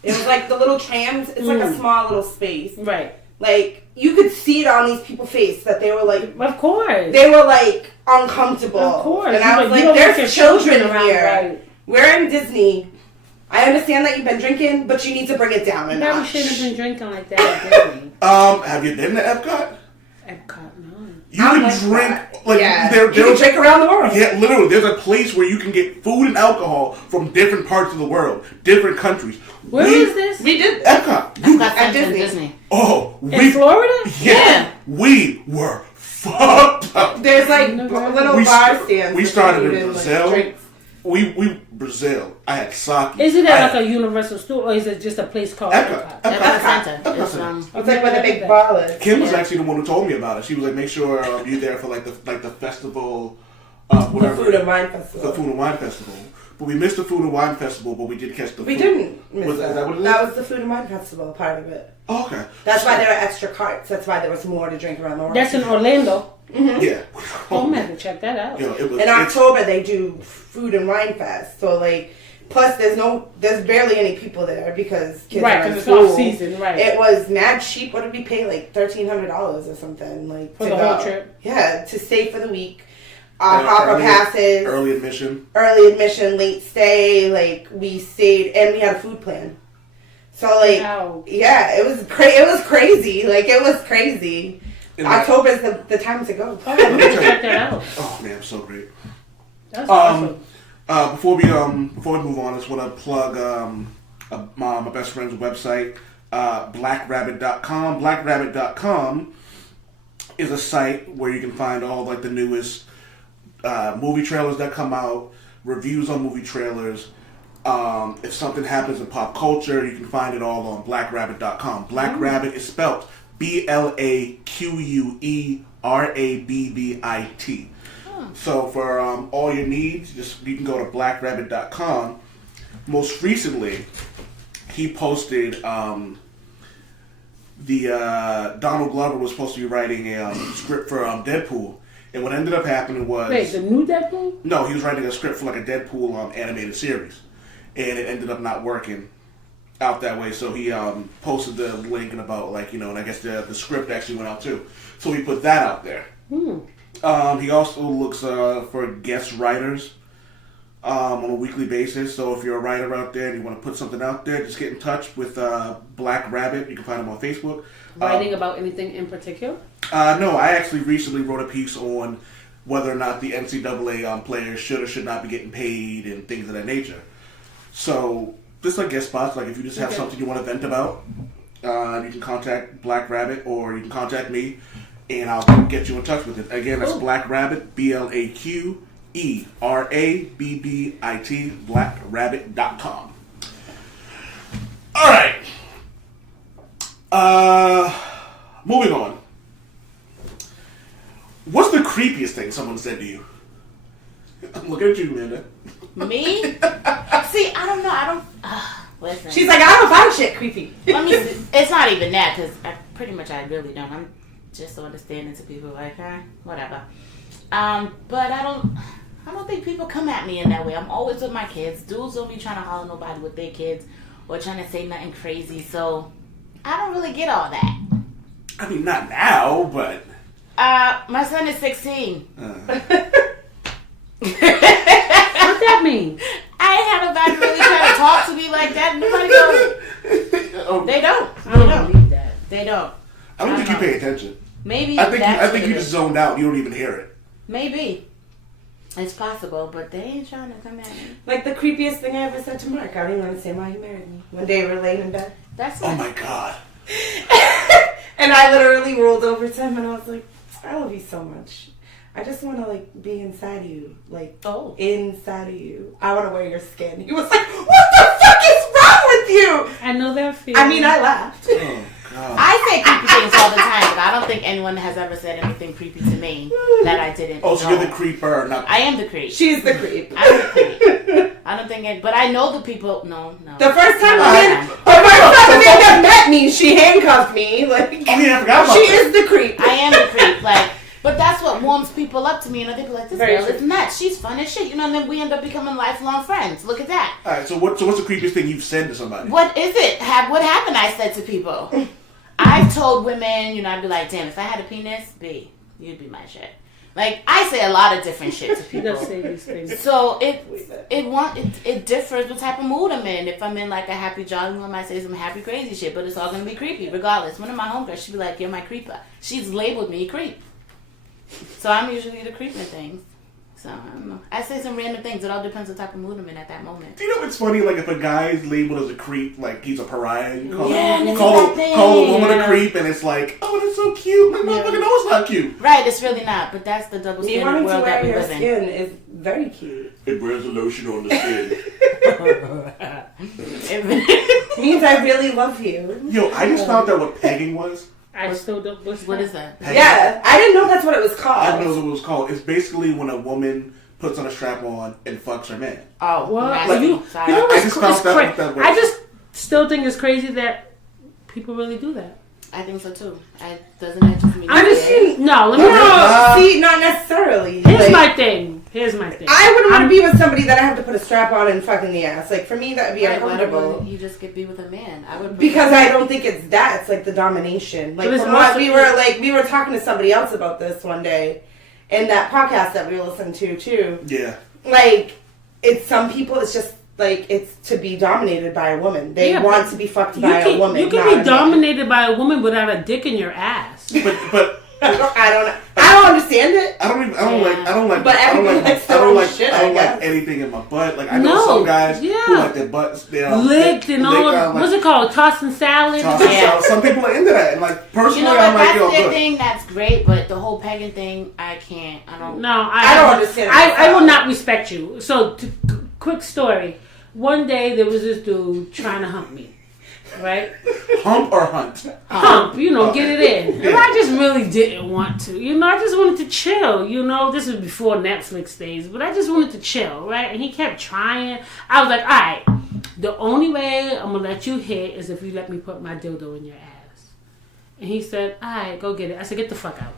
It was like the little trams. It's like a small little space. Right. Like, you could see it on these people's face that they were like... Of course. They were like uncomfortable. Of course. And I was like, there's children here. Right. We're in Disney. I understand that you've been drinking, but you need to bring it down a notch. Yeah, we shouldn't have been drinking like that at Disney. Have you been to Epcot? Epcot, no. You can drink like you can drink around the world. Yeah, literally. There's a place where you can get food and alcohol from different parts of the world, different countries. Where is this? We did Epcot. At Disney. Oh, in Florida? Yeah, we were fucked up. There's like little bar stands. We started in Brazil. Like, we Brazil. I had sake. Is it at like a Universal store, or is it just a place called Epcot? Epcot Center. It's like where the big ball is. Kim was actually the one who told me about it. She was like, "Make sure you're there for like the festival, whatever." The Food and Wine Festival. The Food and Wine Festival. But we missed the Food and Wine Festival, but we did catch the. We didn't miss Is that what it is? That was the Food and Wine Festival part of it. Oh, okay. That's why there were extra carts. That's why there was more to drink around the world. That's in Orlando. Mm-hmm. Yeah. Oh, I'm gonna have to check that out. Yo, in October they do Food and Wine Fest. So like, plus there's barely any people there because kids are in because school. it's off season, right? It was mad cheap. What did we pay? Like $1,300 or something, like for to the go. whole trip. Yeah, to stay for the week. Hopper passes, early admission, late stay. Like we stayed and we had a food plan. So like, yeah, it was crazy. Like it was crazy. October is the time to go. Oh, I'm gonna check that out. Oh man, so great. That's awesome. Before we move on, I just want to plug my best friend's website, blackrabbit.com. Blackrabbit.com is a site where you can find all like the newest movie trailers that come out, reviews on movie trailers. If something happens in pop culture, you can find it all on blackrabbit.com. Blaque Rabbit is spelled BLAQUERABBIT. So for all your needs, you can go to blackrabbit.com. Most recently, he posted Donald Glover was supposed to be writing a script for Deadpool. And what ended up happening was... Wait, the new Deadpool? No, he was writing a script for like a Deadpool animated series. And it ended up not working out that way. So he posted the link and about like, and I guess the script actually went out too. So he put that out there. He also looks for guest writers on a weekly basis. So if you're a writer out there and you want to put something out there, just get in touch with Blaque Rabbit. You can find him on Facebook. Writing about anything in particular? No, I actually recently wrote a piece on whether or not the NCAA players should or should not be getting paid and things of that nature. So just like guest spots, like if you just have something you want to vent about, you can contact Blaque Rabbit or you can contact me. And I'll get you in touch with it. Again, that's Blaque Rabbit, BLAQERABBIT, blackrabbit.com. All right. Moving on. What's the creepiest thing someone said to you? I'm looking at you, Amanda. Me? See, I don't know. Listen. She's like, I don't find shit creepy. Let me see. It's not even that because I really don't. I'm just so understanding to people like, whatever. But I don't think people come at me in that way. I'm always with my kids. Dudes don't be trying to holler nobody with their kids or trying to say nothing crazy. So I don't really get all that. I mean, not now, but my son is 16. What's that mean? I ain't had nobody really try to talk to me like that. Nobody goes. They don't. I don't believe that. They don't. I don't think you pay attention. Maybe I think you just zoned out. You don't even hear it. Maybe. It's possible, but they ain't trying to come at me. Like the creepiest thing I ever said to Mark. I don't even understand why he married me. One day we were laying in bed. Oh my God. And I literally rolled over to him and I was like, I love you so much. I just want to like be inside of you. Like, inside of you. I want to wear your skin. He was like, what the fuck is wrong with with you. I know that feeling. I mean, I laughed. Oh, God. I say creepy things all the time, but I don't think anyone has ever said anything creepy to me that I didn't. Oh, so know. you're the creeper, not... I am the creep. She's the creep. I'm the creep. I don't think it, but I know the people. No. The first time No, Amanda met me, she handcuffed me. Like, Oh, yeah, I forgot about she that. is the creep. I am the creep. Like, but that's what warms people up to me, and they be like, "This Very girl true. is nuts. She's fun as shit," you know. And then we end up becoming lifelong friends. Look at that. All right, so what's the creepiest thing you've said to somebody? What is it? What happened? I said to people. I've told women, you know, I'd be like, "Damn, if I had a penis, B, you'd be my shit." Like, I say a lot of different shit to He people. does say these things. So it differs what type of mood I'm in. If I'm in like a happy jolly mood, I might say some happy crazy shit, but it's all gonna be creepy regardless. One of my homegirls, she'd be like, "You're my creeper." She's labeled me a creep. So I'm usually the creep in things. So I don't know. I say some random things. It all depends what type of mood I'm in at that moment. Do you know what's funny? Like, if a guy's labeled as a creep, like, he's a pariah, you call, Yeah, that's call that thing. a woman a Yeah. creep, and it's like, oh, that's so cute. Like, motherfucker, no, it's not cute. Right, it's really not, but that's the double Me standard wanting to world that wear we your live in. skin is very cute. It wears a lotion on the skin. Means I really love you. Yo, I just found out what pegging was. I still don't. What is that? Pegging. Yeah, I didn't know that's what it was called. I didn't know what it was called. It's basically when a woman puts on a strap on and fucks her man. Oh, What? nasty. You Sorry. know I what's just cra- found it's that cra- what that was. I just still think it's crazy that people really do that. I think so too. Doesn't that just mean I'm you're just gay? no. Let me. No, see, not necessarily. Here's Like, my thing. I wouldn't want to be with somebody that I have to put a strap on and fuck in the ass. Like, for me, that would be Right, why uncomfortable. don't you just be with a man? I would Because I don't think it's that. It's like the domination. Like, But it's from what also- we were talking to somebody else about this one day in that podcast that we were listening to too. Yeah. Like, it's some people. It's just like it's to be dominated by a woman. They Yeah, want but to be fucked You by a can, woman. you not can a be man. dominated by a woman without a dick in your ass. But I don't understand it. I don't like But everyone likes their own shit, I don't I guess. like anything in my butt. Like, I know No, some guys yeah. who like their butts Licked and all. What's it called? Tossing salad. Yeah. Some people are into that, and like personally, You know I'm what? like, That's yo, their good. thing. That's great, but the whole pegging thing, I can't. I don't. No, I don't understand it I will myself. not respect you. So, quick story. One day there was this dude trying to hump me, right? Hump or hunt? Hump, you know, get it in. Yeah. And I just really didn't want to. You know, I just wanted to chill. You know, this was before Netflix days, but I just wanted to chill, right? And he kept trying. I was like, all right, the only way I'm going to let you hit is if you let me put my dildo in your ass. And he said, all right, go get it. I said, get the fuck out.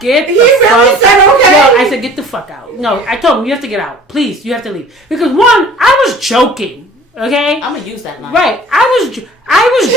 Get the He really fuck said okay. No, I said, get the fuck out. No, I told him, you have to get out. Please, you have to leave. Because one, I was joking, okay? I'm gonna use that line. Right. I was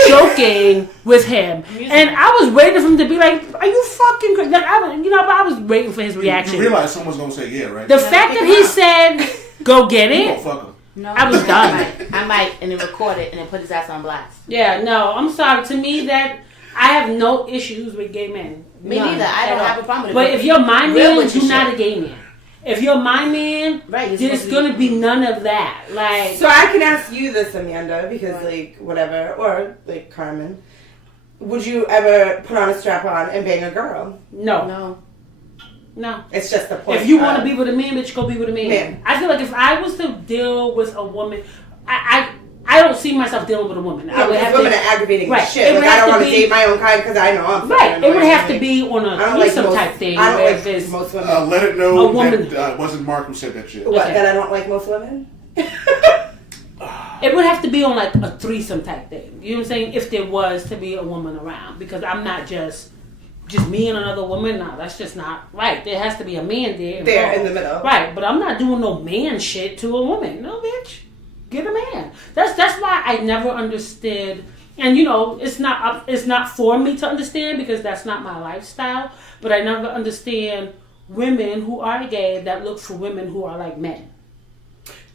joking with him. And I was waiting for him to be like, are you fucking crazy? Like, I was waiting for his reaction. You realize someone's gonna say yeah, right? The fact that he said, go get You gonna it. fuck him. No, I was done. I might, and then record it and then put his ass on blast. Yeah, no, I'm sorry. To me, that I have no issues with gay men. Me None neither. I at don't all. have a problem with it. But if you're my Real man, with your you're not shit. a gay man. If you're my man, Right, you're there's supposed to gonna be none of that. Like, So I can ask you this, Amanda, because like whatever, or like Carmen, would you ever put on a strap on and bang a girl? no. It's just the point. If you want to be with a man, bitch, go be with a man. Man. I feel like if I was to deal with a woman, I don't see myself dealing with a woman. I No, would because have women to, are aggravating Right. as It shit. would Like I have don't to want to be- date my own kind because I know I'm right. It would annoying. have to Like, be on I a don't like threesome most, type thing. I don't where like there's most women. Let it A know woman- that it wasn't Mark who said that shit. What? Okay. That I don't like most women? It would have to be on like a threesome type thing. You know what I'm saying? If there was to be a woman around, because I'm not just me and another woman. No, that's just not right. There has to be a man there. There in involved. the middle. Right, but I'm not doing no man shit to a woman. No, bitch. Get a man. That's why I never understood. And you know, it's not for me to understand because that's not my lifestyle. But I never understand women who are gay that look for women who are like men.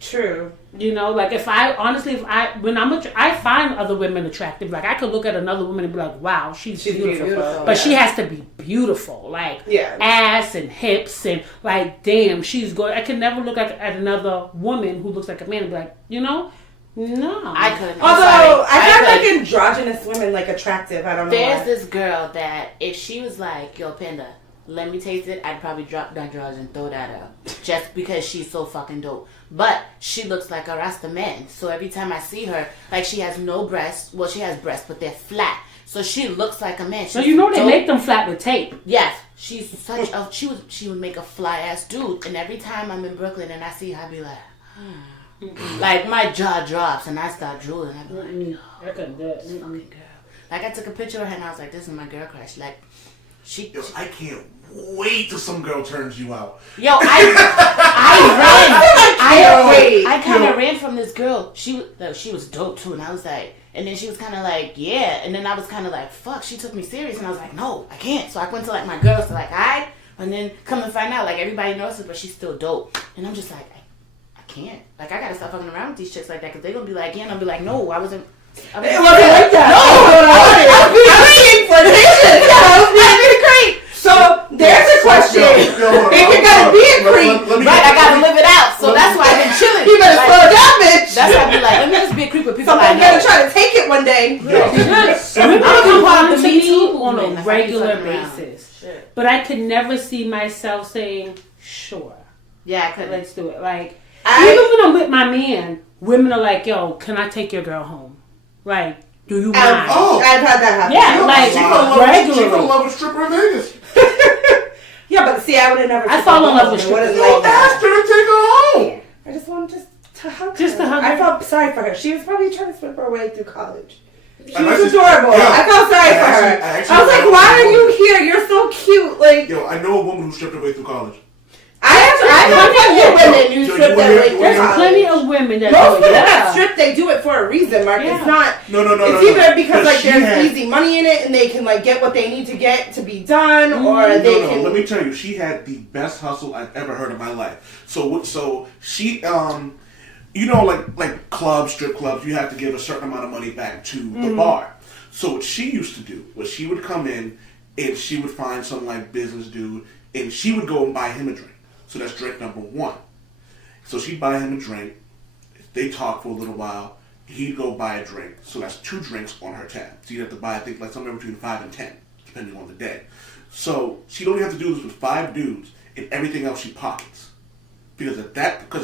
True. You know, like I find other women attractive. Like I could look at another woman and be like, wow, she's beautiful. beautiful, But yeah. she has to be beautiful, like Yeah. ass and hips and like, damn, she's good. I could never look at another woman who looks like a man and be like, you know, no. I couldn't. I'm Although sorry. I find couldn't. like androgynous women like attractive. I don't know There's why. this girl that if she was like, yo, Panda, let me taste it, I'd probably drop that drawers and throw that out. Just because she's so fucking dope. But she looks like a Rasta man. So every time I see her, like she has no breasts. Well, she has breasts, but they're flat. So she looks like a man. So you know they make them flat with tape. Yes. She's such a, she would make a fly ass dude. And every time I'm in Brooklyn and I see her, I be like, like my jaw drops and I start drooling. I be like, I couldn't do it. fucking girl. Like I took a picture of her and I was like, this is my girl crush. Like she. Yo, I can't wait till some girl turns you out. Yo, I kind of ran from this girl. She was dope too, and I was like, and then she was kind of like, yeah, and then I was kind of like, fuck, she took me serious, and I was like, no, I can't. So I went to like my girls to like, alright, and then come and find out, like everybody knows her, but she's still dope, and I'm just like, I can't, like I gotta stop fucking around with these chicks like that, because they gonna be like, yeah, and I'll be like, no, I wasn't. It wasn't like that. No, I was being flirtatious. I was being a creep. So there's a question. If you're gonna be a creep, right? I gotta live it out. So that's why I've been chilling. You better slow down, bitch. That's why I be like, let me just be a creep with people. Someone's gonna try to take it one day. Women come on to me on a regular basis, Shit. but I could never see myself saying, "Sure, Yeah, I couldn't. let's do it." Like even when I'm with my man, women are like, "Yo, can I take your girl home?" Like, do you mind? I've had that happen. Yeah, like She fell in regularly. love with a stripper in Vegas. Yeah, but see, I would have never. I fall in love with strippers. You asked her to take her home. I just wanted to hug Just her. to hug I her. felt sorry for her. She was probably trying to slip her way through college. She And was I just- adorable. yeah. I felt sorry for her. I was like, why are you here? You're so cute. Like, Yo, I know a woman who stripped her way through college. I know plenty of women who Yo, strip you their wanna way hear- through There's college. plenty of women that Most do women it. that Yeah. strip, they do it for a reason, Mark. Yeah. It's not. No. It's either because But like she there's had- easy money in it and they can like get what they need to get to be done, or they No, can. let me tell you, she had the best hustle I've ever heard in my life. So she, you know, like clubs, strip clubs, you have to give a certain amount of money back to the bar. So what she used to do was she would come in and she would find some like business dude and she would go and buy him a drink. So that's drink number one. So she'd buy him a drink. They talk for a little while. He'd go buy a drink. So that's 2 drinks on her tab. So you'd have to buy, I think, like somewhere between 5 and 10, depending on the day. So she'd only have to do this with 5 dudes, and everything else she pockets. Because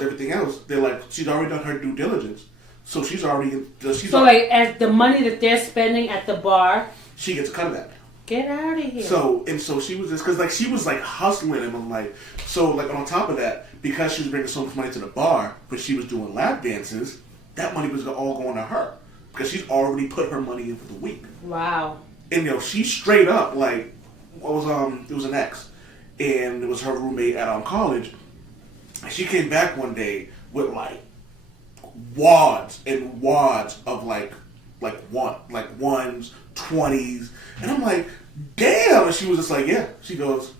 everything else, they're like, she's already done her due diligence. So she's already, So like, as the money that they're spending at the bar, she gets a cut of that. get out of here. So she was just, because like she was like hustling him. I'm like, so like on top of that, because she was bringing so much money to the bar, but she was doing lap dances, that money was all going to her because she's already put her money in for the week. Wow. And she straight up like, it was an ex, and it was her roommate at college. And she came back one day with like wads and wads of like ones, 20s, and I'm like, damn. And she was just like, yeah. She goes,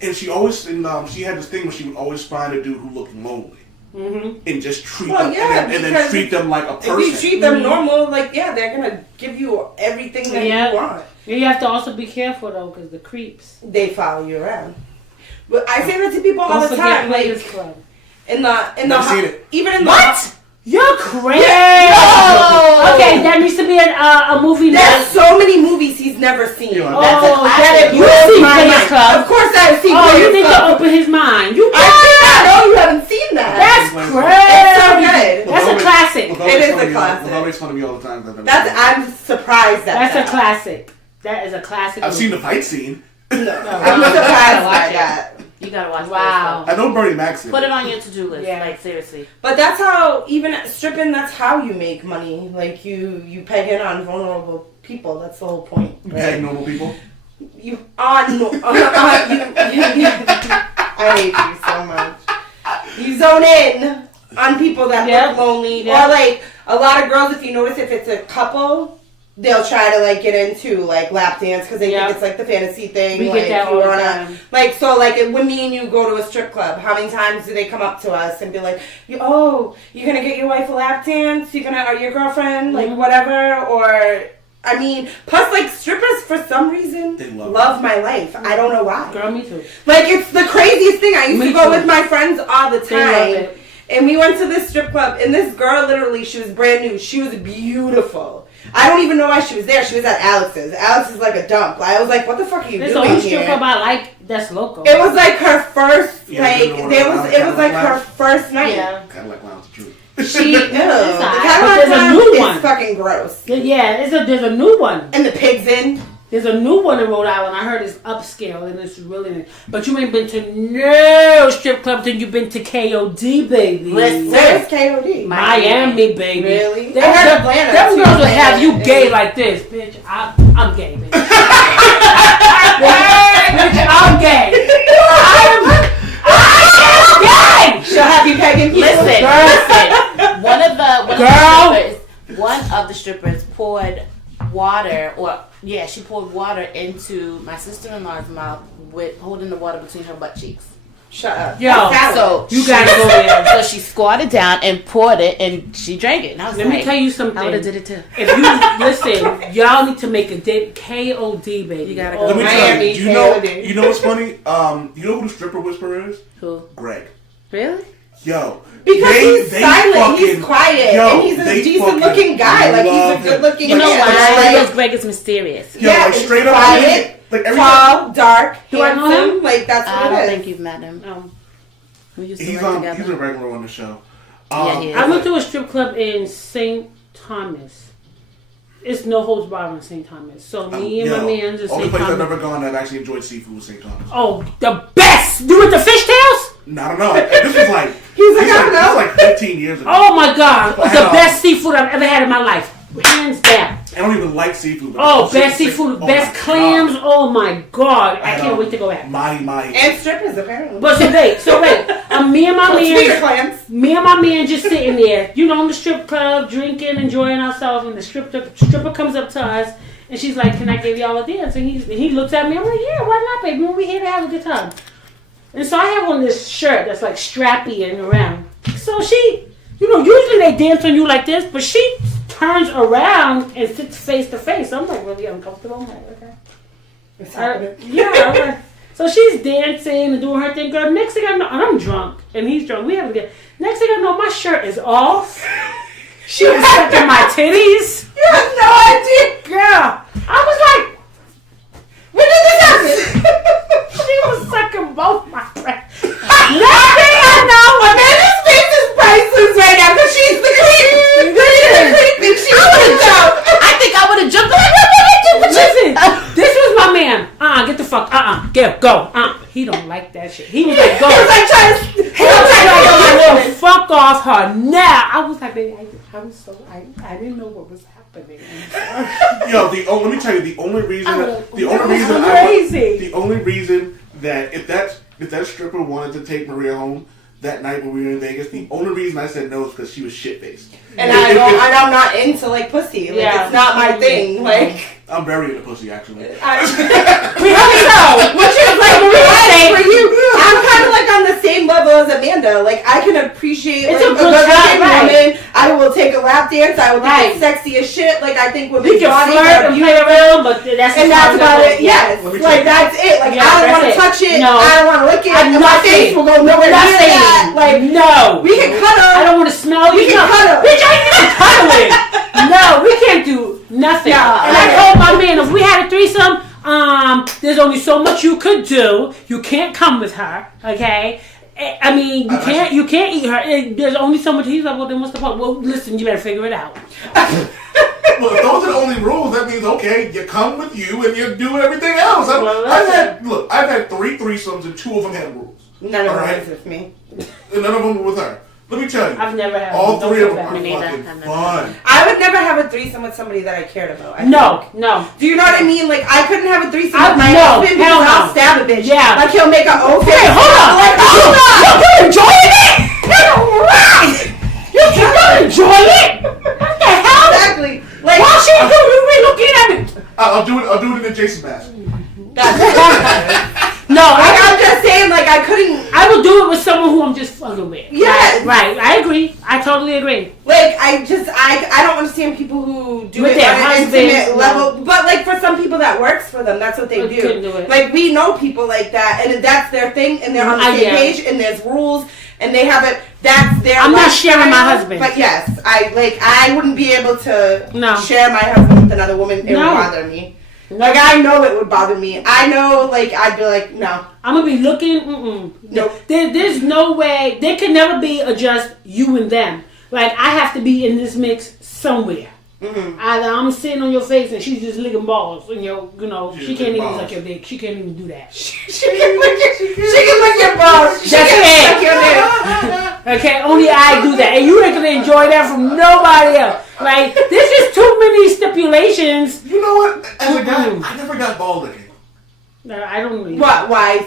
and she always, she had this thing where she would always find a dude who looked lonely. And just treat them, and then treat them like a person. If you treat them normal, like they're gonna give you everything that you want. You have to also be careful though, because the creeps. They follow you around. But I say that to people all Don't the forget time. Players Like Club. in the Never seen it. even in What? You're crazy. No! Okay, that needs to be a movie. There's so many movies he's never seen. Yeah, That's a classic. you see My Players mind. Club. Of course I've seen Oh, you Players need to Club. open his mind. You I did not know you haven't seen that. That's It's crazy. It's so good. That's a classic. It is a classic. Lavelle makes fun of me all the time. I'm surprised at That's that. a classic. That is a classic. I've movie. seen the fight scene. I'm surprised Watch by it. that. You gotta watch. Wow. I know Bernie Mac's in Put it. it on your to-do list. Yeah. Like seriously. But that's how, even stripping, that's how you make money. Like you peg it on vulnerable people. That's the whole point. You Right? peg normal people. You on I hate you so much. You zone in on people that look lonely, or like a lot of girls. If you notice, if it's a couple, they'll try to like get into like lap dance because they think it's like the fantasy thing. We like, get that all the time. Like so, like when me and you go to a strip club, how many times do they come up to us and be like, "Oh, you're gonna get your wife a lap dance? Or your girlfriend, like whatever?" Or I mean, plus like strippers for some reason They love my life. I don't know why. Girl, me too. Like it's the craziest thing. I used Me to go too. with my friends all the They love time. it. And we went to this strip club, and this girl, literally, she was brand new. She was beautiful. I don't even know why she was there. She was at Alex's. Alex is like a dump. I was like, what the fuck are you There's doing only here? strip club I like that's local. It was like her first, Yeah, like, you know what, it was like her first night. Yeah. Kind of like Lounge of Truth. She, alright, the but there's a new one. It's fucking gross. Yeah, there's a new one. And the pigs in. There's a new one in Rhode Island. I heard it's upscale and it's really nice. But you ain't been to no strip club till you've been to KOD, baby. Listen. Where's KOD? Miami, baby. Really? Them, I heard Atlanta. them too. girls will have you gay like this, bitch. I'm gay, bitch. Bitch, I'm gay. I'm gay. She'll have you pegging people. Listen. One of the strippers poured water, she poured water into my sister-in-law's mouth with holding the water between her butt cheeks. Shut up. Yo, So you gotta go there. So she squatted down and poured it, and she drank it. And I was Let like, me tell you something. I would have did it too. If you listen, y'all need to make a date. KOD, baby. You gotta Oh, Let me tell Miami, you. KOD. You know what's funny? You know who the stripper whisperer is? Who? Greg. Really? Yo. Because he's they silent, he's fucking- quiet, yo, and he's a they decent fucking looking guy. Like, he's love a good looking You know man. why? Like, Because Greg is mysterious. Yo, yeah, like it's straight up. quiet, Like every tall, dark, Do I know handsome. him? Like, that's I what don't it think is. you've met him. We used to He's work he's together. a regular on the show. Yeah, he is. I went to a strip club in St. Thomas. It's no holds barred in St. Thomas. So me and my man just only St. place I've Thomas. ever gone that I've actually enjoyed seafood was St. Thomas. Oh, the best! You with the fishtails? No, I don't know. This was like He's like, I don't this know. was like 15 years ago. Oh my god, it's the Wow. best seafood I've ever had in my life, hands down. I don't even like seafood. but Oh, this best shit- seafood, oh best my clams. God. Oh my god, I And, can't wait to go back. My And strippers, apparently. But so wait, me and my Speaker man, clams. me and my man just sitting there, you know, in the strip club, drinking, enjoying ourselves, and the stripper comes up to us, and she's like, "Can I give y'all a dance?" And he looks at me, I'm like, "Yeah, why not, baby? We're here to have a good time." And so I have on this shirt that's like strappy and around. So she, you know, usually they dance on you like this, but she turns around and sits face to face. I'm like really uncomfortable. I'm like, okay. It's happening. I'm like, so she's dancing and doing her thing, girl. Next thing I know, and I'm drunk and he's drunk. We haven't get. Next thing I know, my shirt is off. She was sucking my titties. You have no idea. Girl, I was like, When did this happen? she was sucking both my breasts. Next thing I know, Amanda's face is priceless right now because she's the creep. And she's the joke. I think I would have jumped like, listen, this was my man. Get the fuck, go. He don't like that shit. He was like, go. He was like, He was like, "Yo, fuck off her now." I was like, baby, I didn't know what was happening. Yo, let me tell you, the only reason crazy. the only reason that if that stripper wanted to take Maria home that night when we were in Vegas, the only reason I said no is because she was shit faced. And I'm not into like pussy. Like, Yeah. it's not my thing. Like, I'm very into pussy actually. we don't know. Which is like for you. I'm kind of like on the same level as Amanda. Like, I can appreciate It's like, a good good time, woman. I will take a lap dance. I will Right. think it's sexy as shit. Like, I think We women's can bodies flirt are and beautiful. play around, but that's And that's about it. Yes. Let me Like, tell that's it. Like, Yeah, I don't want to that's it. touch it. No. I don't want to lick it. I'm And my not face saying- will go nowhere near that. Like, no. we can cuddle. I don't want to smell you. We can No. cuddle. Bitch, I ain't even cuddling. No, we can't do nothing. No, and I told my man, if we had a threesome, there's only so much you could do. You can't come with her, okay? I mean, you can't eat her. There's only so much. He's like, well, then what's the point? Well, listen, you better figure it out. Well, if those are the only rules, that means okay, you come with you and you do everything else. Well, I've had 3 threesomes and 2 of them had rules. None of Alright. it is with me. And none of them were with her. Let me tell you, I've never had all one. 3 Don't of feel them bad. are Me neither. fucking I've never fun. I would never have a threesome with somebody that I cared about. I No, think. no. Do you know what I mean? Like, I couldn't have a threesome I- with my no, husband hell because no. I'll stab a bitch. Yeah. Like, he'll make an O face. Hey, hold on. Like, hold on. You enjoying it? You enjoy it? What the hell? Exactly. Like, Why she do? You be looking at me? I'll do it in a Jason mask. that's No, Like, I'm just saying, saying, like, I couldn't. I would do it with someone who I'm just fucking with. Yes. Right. I agree. I totally agree. Like, I don't understand people who do With it their on an husbands, intimate no. level. But, like, for some people that works for them, that's what they I couldn't do it. Like, we know people like that, and that's their thing, and they're on the same page, and there's rules, and they have it. That's their. I'm not sharing my husband. But yes, I wouldn't be able to No. share my husband with another woman. It No. would bother me. Like, I know it would bother me. I know, like, I'd be like, no. I'm gonna be looking. Nope. There's no way. There can never be a just you and them. Like, I have to be in this mix somewhere. Mm-hmm. Either I'm sitting on your face and she's just licking balls, and she can't even balls. suck your dick. She can't even do that. She can lick your balls. She That's can it. suck your dick. Okay, only I do that, and you ain't gonna enjoy that from nobody else. Like, there's just too many stipulations. You know what? As a guy, I never got ball licking. I don't really. What? Why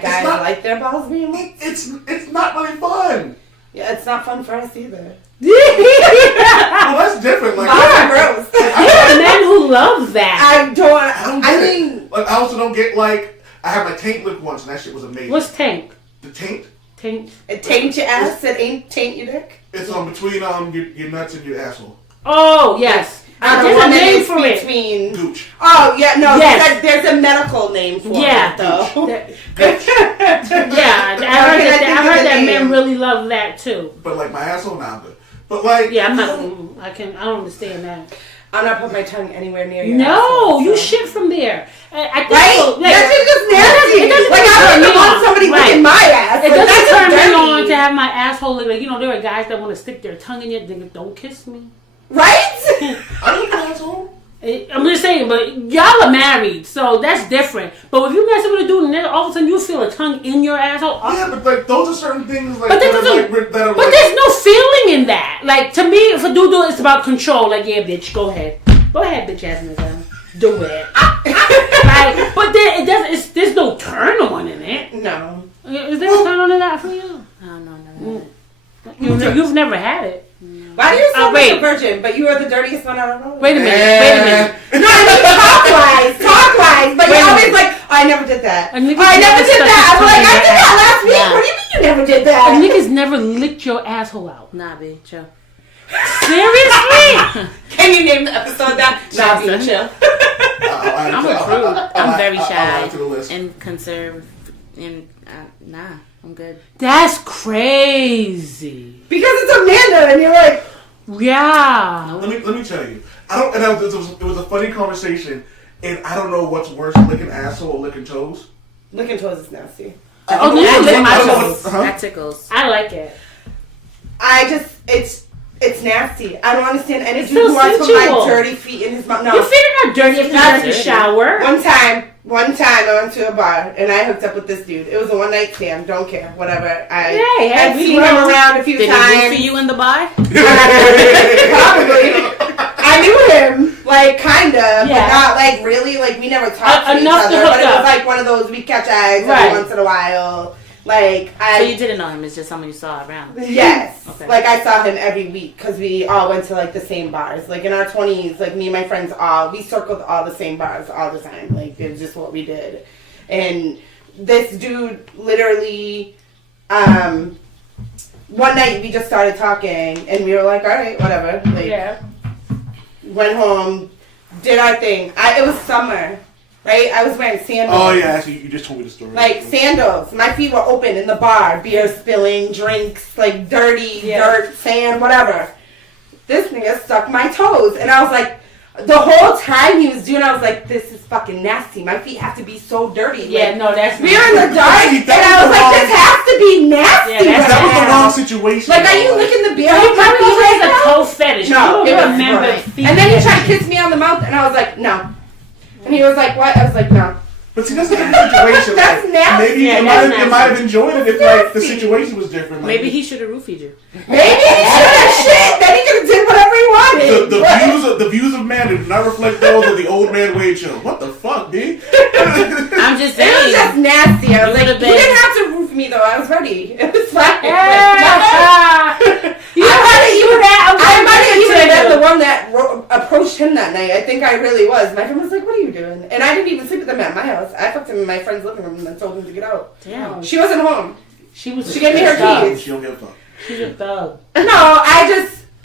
guys not- like their balls being licked? It's not really fun. Yeah, it's not fun for us either. Well, that's different. Like, Balls are gross. There are men who love that. I don't get it. mean, Like, I also don't get, like, I had my taint licked once, and that shit was amazing. What's tank? The taint? Tank. it taint your ass, it ain't taint your dick. It's between your nuts and your asshole. Oh yes. There's a one that name is for it. between. Gooch. Oh yeah, no. Yes. There's a medical name for Yeah. it though. Yeah, I heard that men really love that too. But like my asshole, now I'm good. But like, Yeah, I'm not. I don't understand that. I'm not putting my tongue anywhere near your No, asshole, you so. shit from there. I think Right? so, like, That's just nasty. It doesn't Like, I turn wouldn't me want on. somebody Right. licking my ass. It Like, doesn't that's turn me dirty. on to have my asshole licked. Like, there are guys that want to stick their tongue in your dick. Don't kiss me. Right? I look an asshole. I'm just saying, but y'all are married, so that's different. But if you mess with a dude and then all of a sudden you feel a tongue in your asshole, Yeah, but like those are certain things like But that that are doesn't- like that are but like, there's no feeling in that. Like, to me, if a dude do it, it's about control. Like, yeah, bitch, go ahead, bitch ass nigga, do it. Like, but then it doesn't. There's no turn on in it. No. Is there a turn on in that for you? I don't know. You've never had it. Why do you sound like wait. a virgin, but you are the dirtiest one out of all? Wait a minute. No, I mean talk-wise. But Wait you're a always minute. like, oh, I never did that. A nigga I never never did stuck that. his I'm like, tongue I in did your that ass. last week. Yeah. What do you mean you never did A that? nigga's never licked your asshole out. Nah, B, chill. Seriously? Can you name the episode that? Nah, be chill. I'm a prude. I'm very I'll shy add to the list. and conservative. And nah, I'm good. That's crazy. Because it's Amanda, and you're like, Yeah. Let me tell you. It was a funny conversation, and I don't know what's worse, licking asshole or licking toes. licking toes is nasty. Oh, you lick my toes. That tickles. I like it. It's nasty. I don't understand any dude so who wants to put sensual. my dirty feet in his mouth. No. Your feet are not dirty if you Not have to dirty. shower. One time I went to a bar and I hooked up with this dude. It was a one night stand. Don't care. Whatever. Hey, I've we seen him know. around a few Did he times. root for you in the bar? Probably. I knew him, like, kinda, Yeah. but not, like, really. Like, we never talked to each Enough to other, but hook it up. was, like, one of those we catch eyes Right. every once in a while. Like, So you didn't know him. It's just someone you saw around. Yes. Okay. Like, I saw him every week because we all went to, like, the same bars. Like, in our 20s, like, me and my friends we circled all the same bars all the time. Like, it was just what we did. And this dude literally, one night we just started talking and we were like, all right, whatever. Like, Yeah. went home, did our thing. It was summer, right? I was wearing sandals. Oh yeah, actually, you just told me the story. Like sandals. My feet were open in the bar, beer spilling, drinks, like dirty, dirt, sand, whatever. This nigga stuck my toes. And I was like, the whole time he was doing it, I was like, this is fucking nasty. My feet have to be so dirty. Yeah, Like, no, that's we were in the dark, See, and that I was was the like, wrong- this has to be nasty. Yeah, that's- that was the right wrong now. situation. Like, are you licking the beer He with my probably feet right has a now? toe fetish. No, you it don't was remember gross. feet And then he tried to fetishes. kiss me on the mouth, and I was like, no. And he was like, what? I was like, no. But see, that's a different situation. That's like, nasty. maybe Yeah, you that's might have enjoyed it if like the situation was different. Like, Maybe he should have roofied you. Maybe he should have shit. Then he could have did whatever he wanted. the views of man do not reflect those of the old man Wade show. What the fuck, dude? I'm just It was saying. just nasty. I was You like, would've you been- didn't have to roof me though. I was ready. It was fine. Yeah. You I might have you even that. I might have even been the one that approached him that that night. I think I really was. My friend was like, "What are you doing?" And I didn't even sleep with them at my house. I fucked him in my friend's living room and then told him to get out. Damn. She wasn't home. She gave me her keys. She don't give a fuck. She's a thug. No,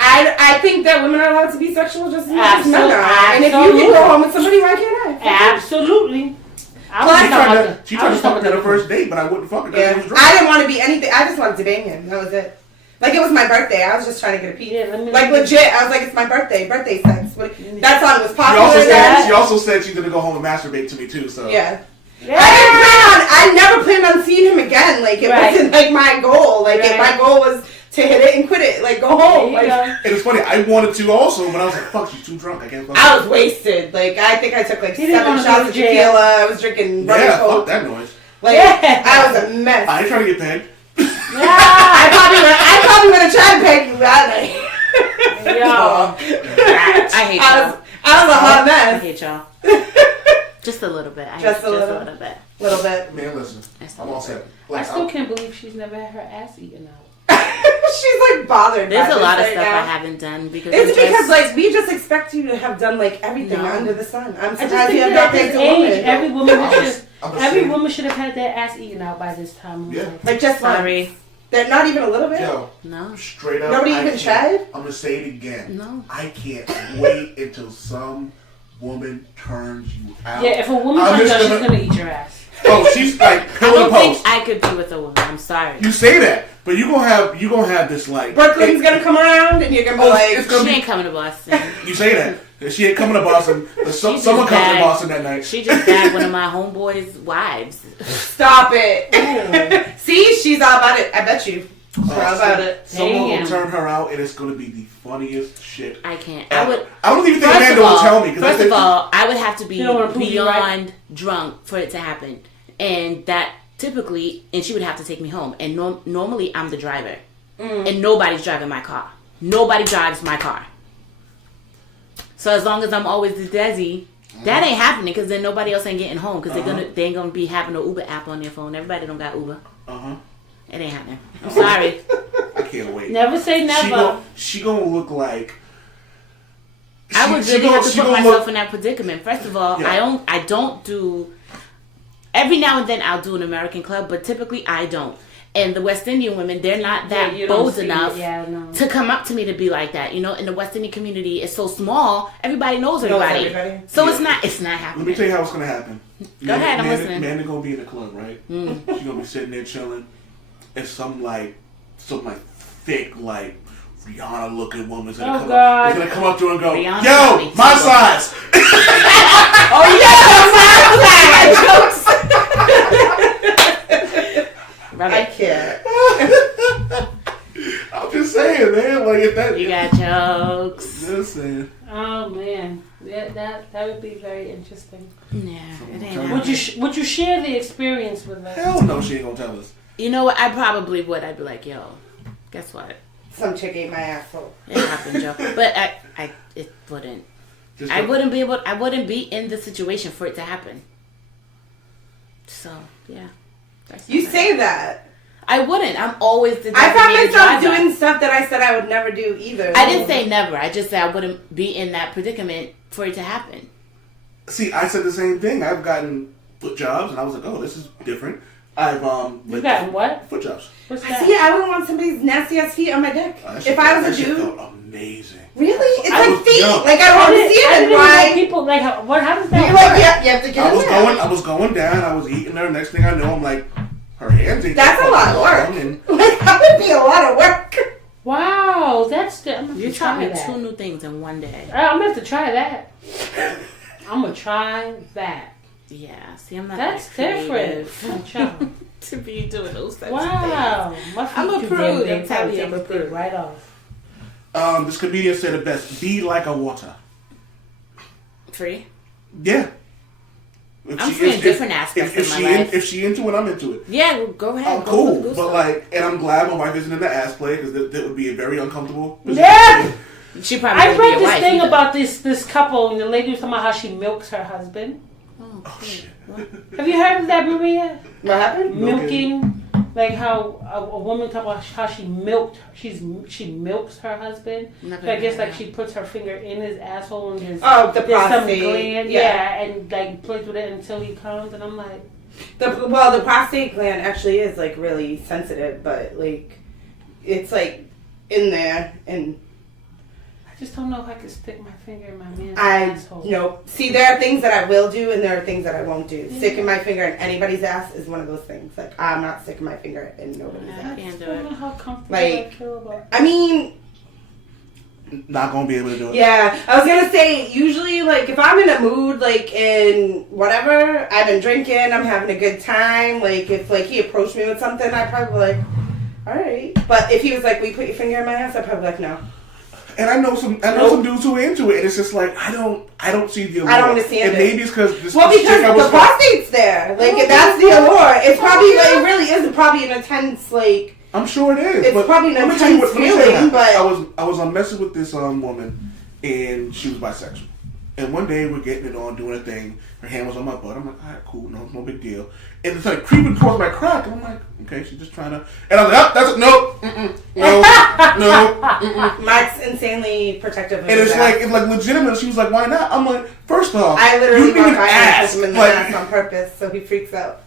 I think that women are allowed to be sexual just as much as men are. And if you can go home with somebody, why can't I? Absolutely. She tried to fuck at her first date, but I wouldn't fuck her. Yeah. I didn't want to be anything. I just wanted to bang him. That was it. Like, it was my birthday. I was just trying to get a piece. Yeah, like, legit. I was like, it's my birthday. Birthday sex. That song was popular. She also said she's going to go home and masturbate to me, too. So yeah. I never planned on seeing him again. Like, it wasn't, like, my goal. Like, my goal was to hit it and quit it. Like, go home. Like, and it's funny. I wanted to also, but I was like, fuck, she's too drunk. I can't fuck I was wasted. Like, I think I took, like, 7 shots of tequila. I was drinking running fuck that noise. Like, I was a mess. I ain't trying to get pegged. I probably would have tried to peg you that night. I hate y'all. I was a hot I mess. hate y'all. Just a little bit. Just a little bit. Little bit. Man, listen. I'm all set. I still can't believe she's never had her ass eaten out. She's like bothered. There's a lot of right stuff now. I haven't done because it's because like we just expect you to have done like everything under the sun. I'm surprised you have not picked a woman. Every woman should have had their ass eaten out by this time. Yeah. Like just sorry. They're not even a little bit. Yo, no. Straight up. Nobody even tried. I'm gonna say it again. No. I can't wait until some woman turns you out. Yeah, if a woman turns out, she's gonna eat your ass. Oh, she's like I pillar don't post. think I could do with a woman. I'm sorry. You say that, but you gonna have this like Brooklyn's gonna come around and you're gonna be like, she ain't coming to Boston. You say that. She ain't coming to Boston. Someone comes to Boston that night. She just bagged one of my homeboys' wives. Stop it. See, she's all about it. I bet you. She's all about it. Someone will turn her out, and it's going to be the funniest shit. I can't. I don't even think Amanda will tell me. First of all, I would have to be beyond drunk for it to happen. And that typically, and she would have to take me home. And normally, I'm the driver. And nobody's driving my car. Nobody drives my car. So as long as I'm always the Desi, that ain't happening because then nobody else ain't getting home because they ain't gonna be having an Uber app on their phone. Everybody don't got Uber. It ain't happening. I'm sorry. I can't wait. Never say never. She gonna look like. I would really have to put myself in that predicament. First of all, Yeah. I don't do. Every now and then I'll do an American club, but typically I don't. And the West Indian women, they're not that bold enough to come up to me to be like that. You know, in the West Indian community, it's so small, everybody knows everybody. So it's not happening. Let me tell you how it's gonna happen. Go ahead, I'm listening. Amanda gonna be in the club, right? She's gonna be sitting there chilling, and some thick Rihanna looking woman's gonna come up to her and go, Rihanna "Yo, my size." I can't. I'm just saying, man. Like if that, You got jokes. Just saying. Oh man, that would be very interesting. Yeah, it ain't. Would you share the experience with us? Hell no, she ain't gonna tell us. You know what? I probably would. I'd be like, yo, guess what? Some chick ate my asshole. It happened, Joe. But it wouldn't. I wouldn't be in the situation for it to happen. So, yeah. You say that. I wouldn't. I'm always the I found designated myself driver. doing stuff that I said I would never do either. I didn't say never. I just said I wouldn't be in that predicament for it to happen. See, I said the same thing. I've gotten foot jobs, and I was like, "Oh, this is different." I've You've gotten what? Foot jobs. What's that? See, I wouldn't want somebody's nasty ass feet on my dick. If I was a dude, felt amazing. Really? It's I like was feet. young. Like I don't I understand didn't why. know people like how does that You're work? like, yeah, you have to get in there. I was going down. I was eating her. Next thing I know, I'm like, her hands ain't. That's a lot of work. And Like that would be a lot of work. Wow, that's good. I'm gonna You have to taught try me that. 2 new things in one day. I'm gonna have to try that. I'm gonna try that. Yeah. See, I'm not That's that creative different. to be doing those types Wow, my feet I'm a too prude. damn big I'm telling to you, take I'm a the prude. thing right off. this comedian said it best: "Be like a water." Free. Yeah. I'm free in different aspects of my life. If she into it, I'm into it. Yeah, go ahead. I'm Go for the cool, good but stuff. and I'm glad my wife isn't into ass play because that would be a very uncomfortable. Yeah. She probably I wouldn't be read a this wife thing either. about this couple, and the lady was talking about how she milks her husband. Oh shit! Have you heard of that, Maria? What happened? Milking. Like how a woman talk about how she milks her husband. So I guess like she puts her finger in his asshole and his the there's some prostate. gland, and like plays with it until he comes, and I'm like, the prostate gland actually is like really sensitive, but like it's like in there, and I just don't know if I could stick my finger in my man's I asshole. nope. See, there are things that I will do, and there are things that I won't do. Sticking my finger in anybody's ass is one of those things. Like I'm not sticking my finger in nobody's I ass. can't do I don't it. know how comfortable Like, I feel about. I mean, Not gonna be able to do it. yeah, I was gonna say, usually, like, if I'm in a mood, like, in whatever, I've been drinking, I'm having a good time, like, if, like, he approached me with something, I'd probably be like, alright. But if he was like, will you put your finger in my ass? I'd probably be like, no. And I know some dudes who are into it, and it's just like, I don't see the allure. I don't understand and it. maybe it's because this Well, chick because I was the prostate's there. Like, if that's the allure. It's probably, like, it really is probably an intense, like, I'm sure it is. It's but probably an let me tell you intense let me tell you feeling, what happened. but- I was messing with this woman, and she was bisexual. And one day we're getting it on, doing a thing. Her hand was on my butt. I'm like, all right, cool, no big deal. And it's like creeping towards my crack, and I'm like, okay, she's just trying to. And I'm like, oh, that's it. No, no. Mark's insanely protective of And his it's ass. like legitimate. She was like, why not? I'm like, first off, I literally you didn't even walk by and push ask. him in the Like, ass on purpose, so he freaks out.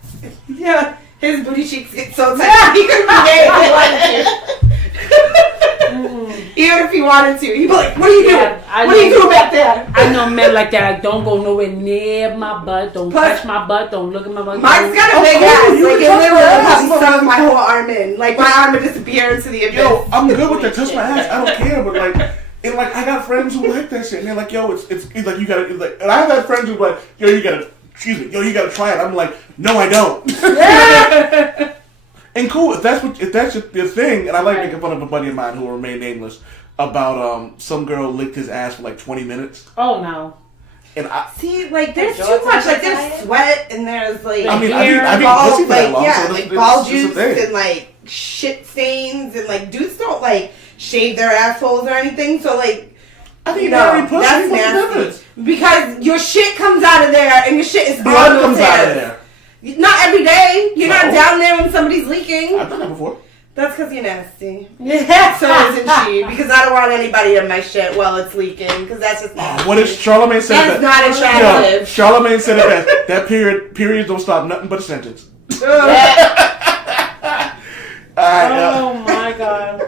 Yeah, his booty cheeks get so tight. He couldn't be gay if he wanted to. Even if he wanted to, he'd be like, "What are you doing? I What are you know- doing back there?" I know men like that. Like, don't go nowhere near my butt. Don't Plus- touch my butt. Don't look at my butt. Mark's got a Of big course, ass. you Like, it touch my literally ass, probably but- sunk my whole arm in. Like, my arm would disappear into the abyss. yo, I'm good with that. Touch my ass. I don't care. But like, and like, I got friends who like that shit. And they're like, yo, it's like you gotta. It's like, and I've had friends who are like, yo, you gotta. Excuse me, yo, you gotta try it. I'm like, no, I don't. And cool, if that's your thing, and I like making fun of a buddy of mine who will remain nameless about some girl licked his ass for like 20 minutes, Oh no. and I See, like, there's Jordan too much. Like, Jordan there's diet? sweat, and there's, like, I mean, hair, I've been ball, pussy for that like, long, yeah, so like, it's ball just a juice thing. and, like, shit stains, and, like, dudes don't, like, shave their assholes or anything, so, like, I think no, already pussy. that's What's the nasty. difference? Because your shit comes out of there, and your shit is Blood on comes those out of hairs. there. Not every day. You're not No. down there when somebody's leaking. I've done that before. That's because you're nasty. Yeah. So isn't she? Because I don't want anybody in my shit while it's leaking. Because that's just nasty. What is Charlemagne said? That's not Yo, attractive. Charlemagne said it best. That periods don't stop nothing but a sentence. Oh my god.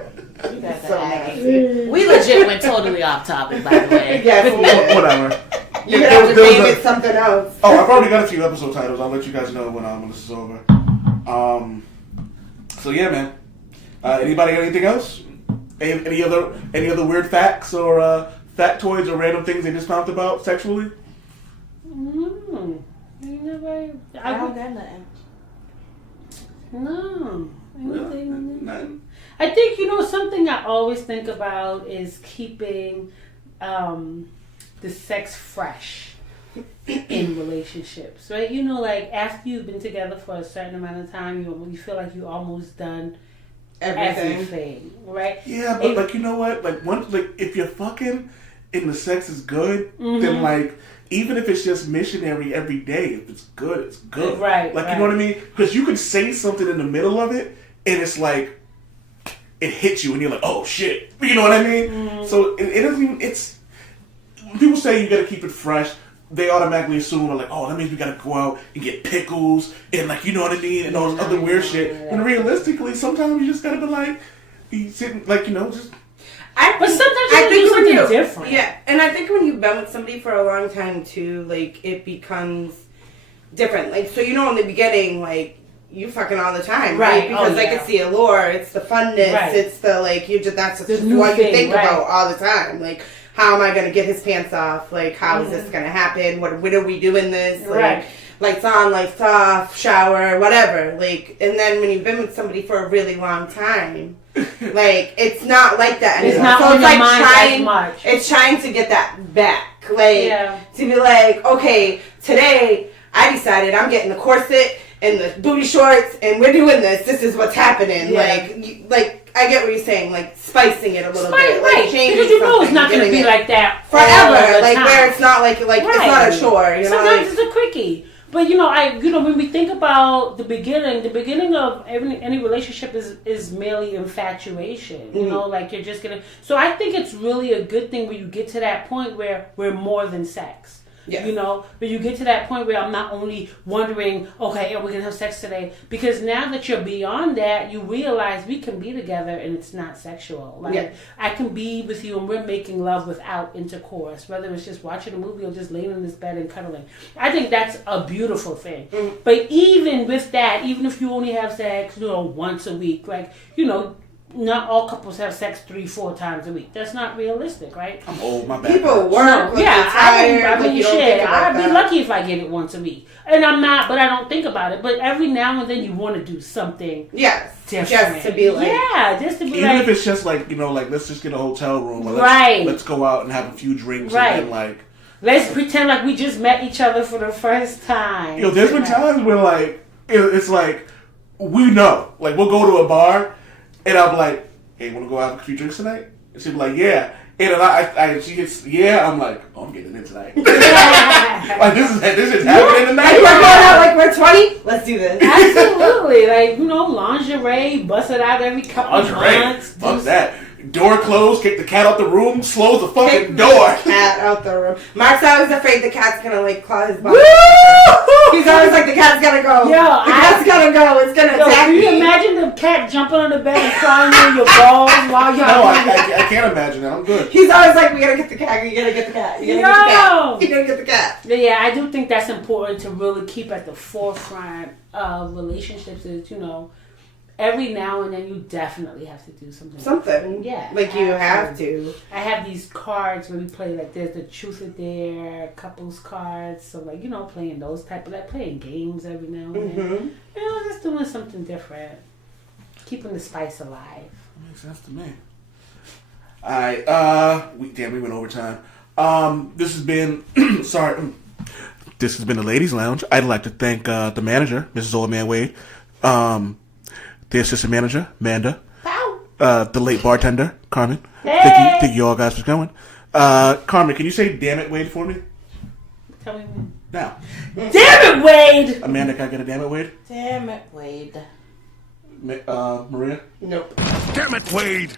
You guys So are acting. nasty. We legit went totally off topic, by the way. Yes, we did. Whatever. You're There gonna have was- to there was name a- it something else. Oh, I've already got a few episode titles. I'll let you guys know when this is over. So yeah, man. Anybody got anything else? Any other weird facts or factoids or random things they just talked about sexually? You never. I don't got nothing. No. Anything. Nothing. I think, something I always think about is keeping the sex fresh in relationships, right? Like after you've been together for a certain amount of time, you feel like you almost done everything, right? Yeah, but like, you know what? Like once, like if you're fucking and the sex is good, then like even if it's just missionary every day, if it's good, it's good. Right. Like you know what I mean? Because you could say something in the middle of it, and it's like it hits you, and you're like, oh shit. You know what I mean? So it doesn't even. It's when people say you got to keep it fresh. They automatically assume like, oh, that means we gotta go out and get pickles and like, you know what I mean, and all this other weird shit. And realistically, sometimes you just gotta be sitting like, just. But sometimes you gotta do something different. Yeah, and I think when you've been with somebody for a long time too, like it becomes different. Like so, in the beginning, like you fucking all the time, right? Because Oh, yeah. it's the allure, it's the funness, Right. it's the like that's The just new what you thing, think right. about all the time. Like, how am I going to get his pants off? Like, how is this going to happen? When are we doing this? Like, Right. lights on, lights off, shower, whatever. Like, and then when you've been with somebody for a really long time, like, it's not like that anymore. It's not so on it's your like mind trying, as much. It's trying to get that back. Like, Yeah. to be like, okay, today I decided I'm getting the corset and the booty shorts, and we're doing this. This is what's happening. Yeah. Like I get what you're saying. Like spicing it a little Right, bit, like right. changing Because you know it's something, not going to giving be it like that forever. all the Like time. where it's not like it's not a chore. You know, Sometimes like, it's a quickie. But when we think about the beginning of any relationship is merely infatuation. You know, like you're just gonna. So I think it's really a good thing when you get to that point where we're more than sex. Yeah. You know, but you get to that point where I'm not only wondering, okay, are we going to have sex today? Because now that you're beyond that, you realize we can be together and it's not sexual. Like, I can be with you and we're making love without intercourse, whether it's just watching a movie or just laying in this bed and cuddling. I think that's a beautiful thing. But even with that, even if you only have sex, once a week, not all couples have sex 3-4 times a week. That's not realistic, right? I'm old, my bad. People work. I'd be lucky if I get it once a week. And I'm not, but I don't think about it. But every now and then you want to do something. Yes. Different. Just to be like. Yeah, just to be even if it's just like, let's just get a hotel room. Or let's go out and have a few drinks. Right. And then let's pretend like we just met each other for the first time. There's been times where it's like, we know. Like, we'll go to a bar. And I'm like, hey, want to go have a few drinks tonight? And she'd be like, yeah. And then she gets, yeah. I'm like, oh, I'm getting in tonight. Like, this is happening tonight. We're going out like we're 20. Let's do this. Absolutely. Lingerie, bust it out every couple of months. Fuck that. Door closed, kick the cat out the room, slows the fucking door. Cat out the room. Mark's always afraid the cat's gonna claw his body. He's always like, the cat's gotta go. The cat's gotta go. It's gonna attack me. Can you imagine the cat jumping on the bed and clawing on your balls while y'all? No, I can't imagine that. I'm good. He's always like, we gotta get the cat. You gotta get the cat. You gotta get the cat. Yeah, I do think that's important to really keep at the forefront of relationships. Is every now and then you definitely have to do something. Yeah. Like you have to. I have these cards where we play, there's the truth or dare, couples cards. So, playing those type of, playing games every now and then. Just doing something different. Keeping the spice alive. Makes sense to me. Alright, we went over time. This has been, this has been the Ladies Lounge. I'd like to thank the manager, Mrs. Old Man Wade. The assistant manager, Amanda. The late bartender, Carmen. Hey. Thank you all guys for coming. Carmen, can you say damn it, Wade for me? Tell me when. Now. Damn it, Wade! Amanda, can I get a damn it, Wade? Damn it, Wade. Maria? Nope. Damn it, Wade!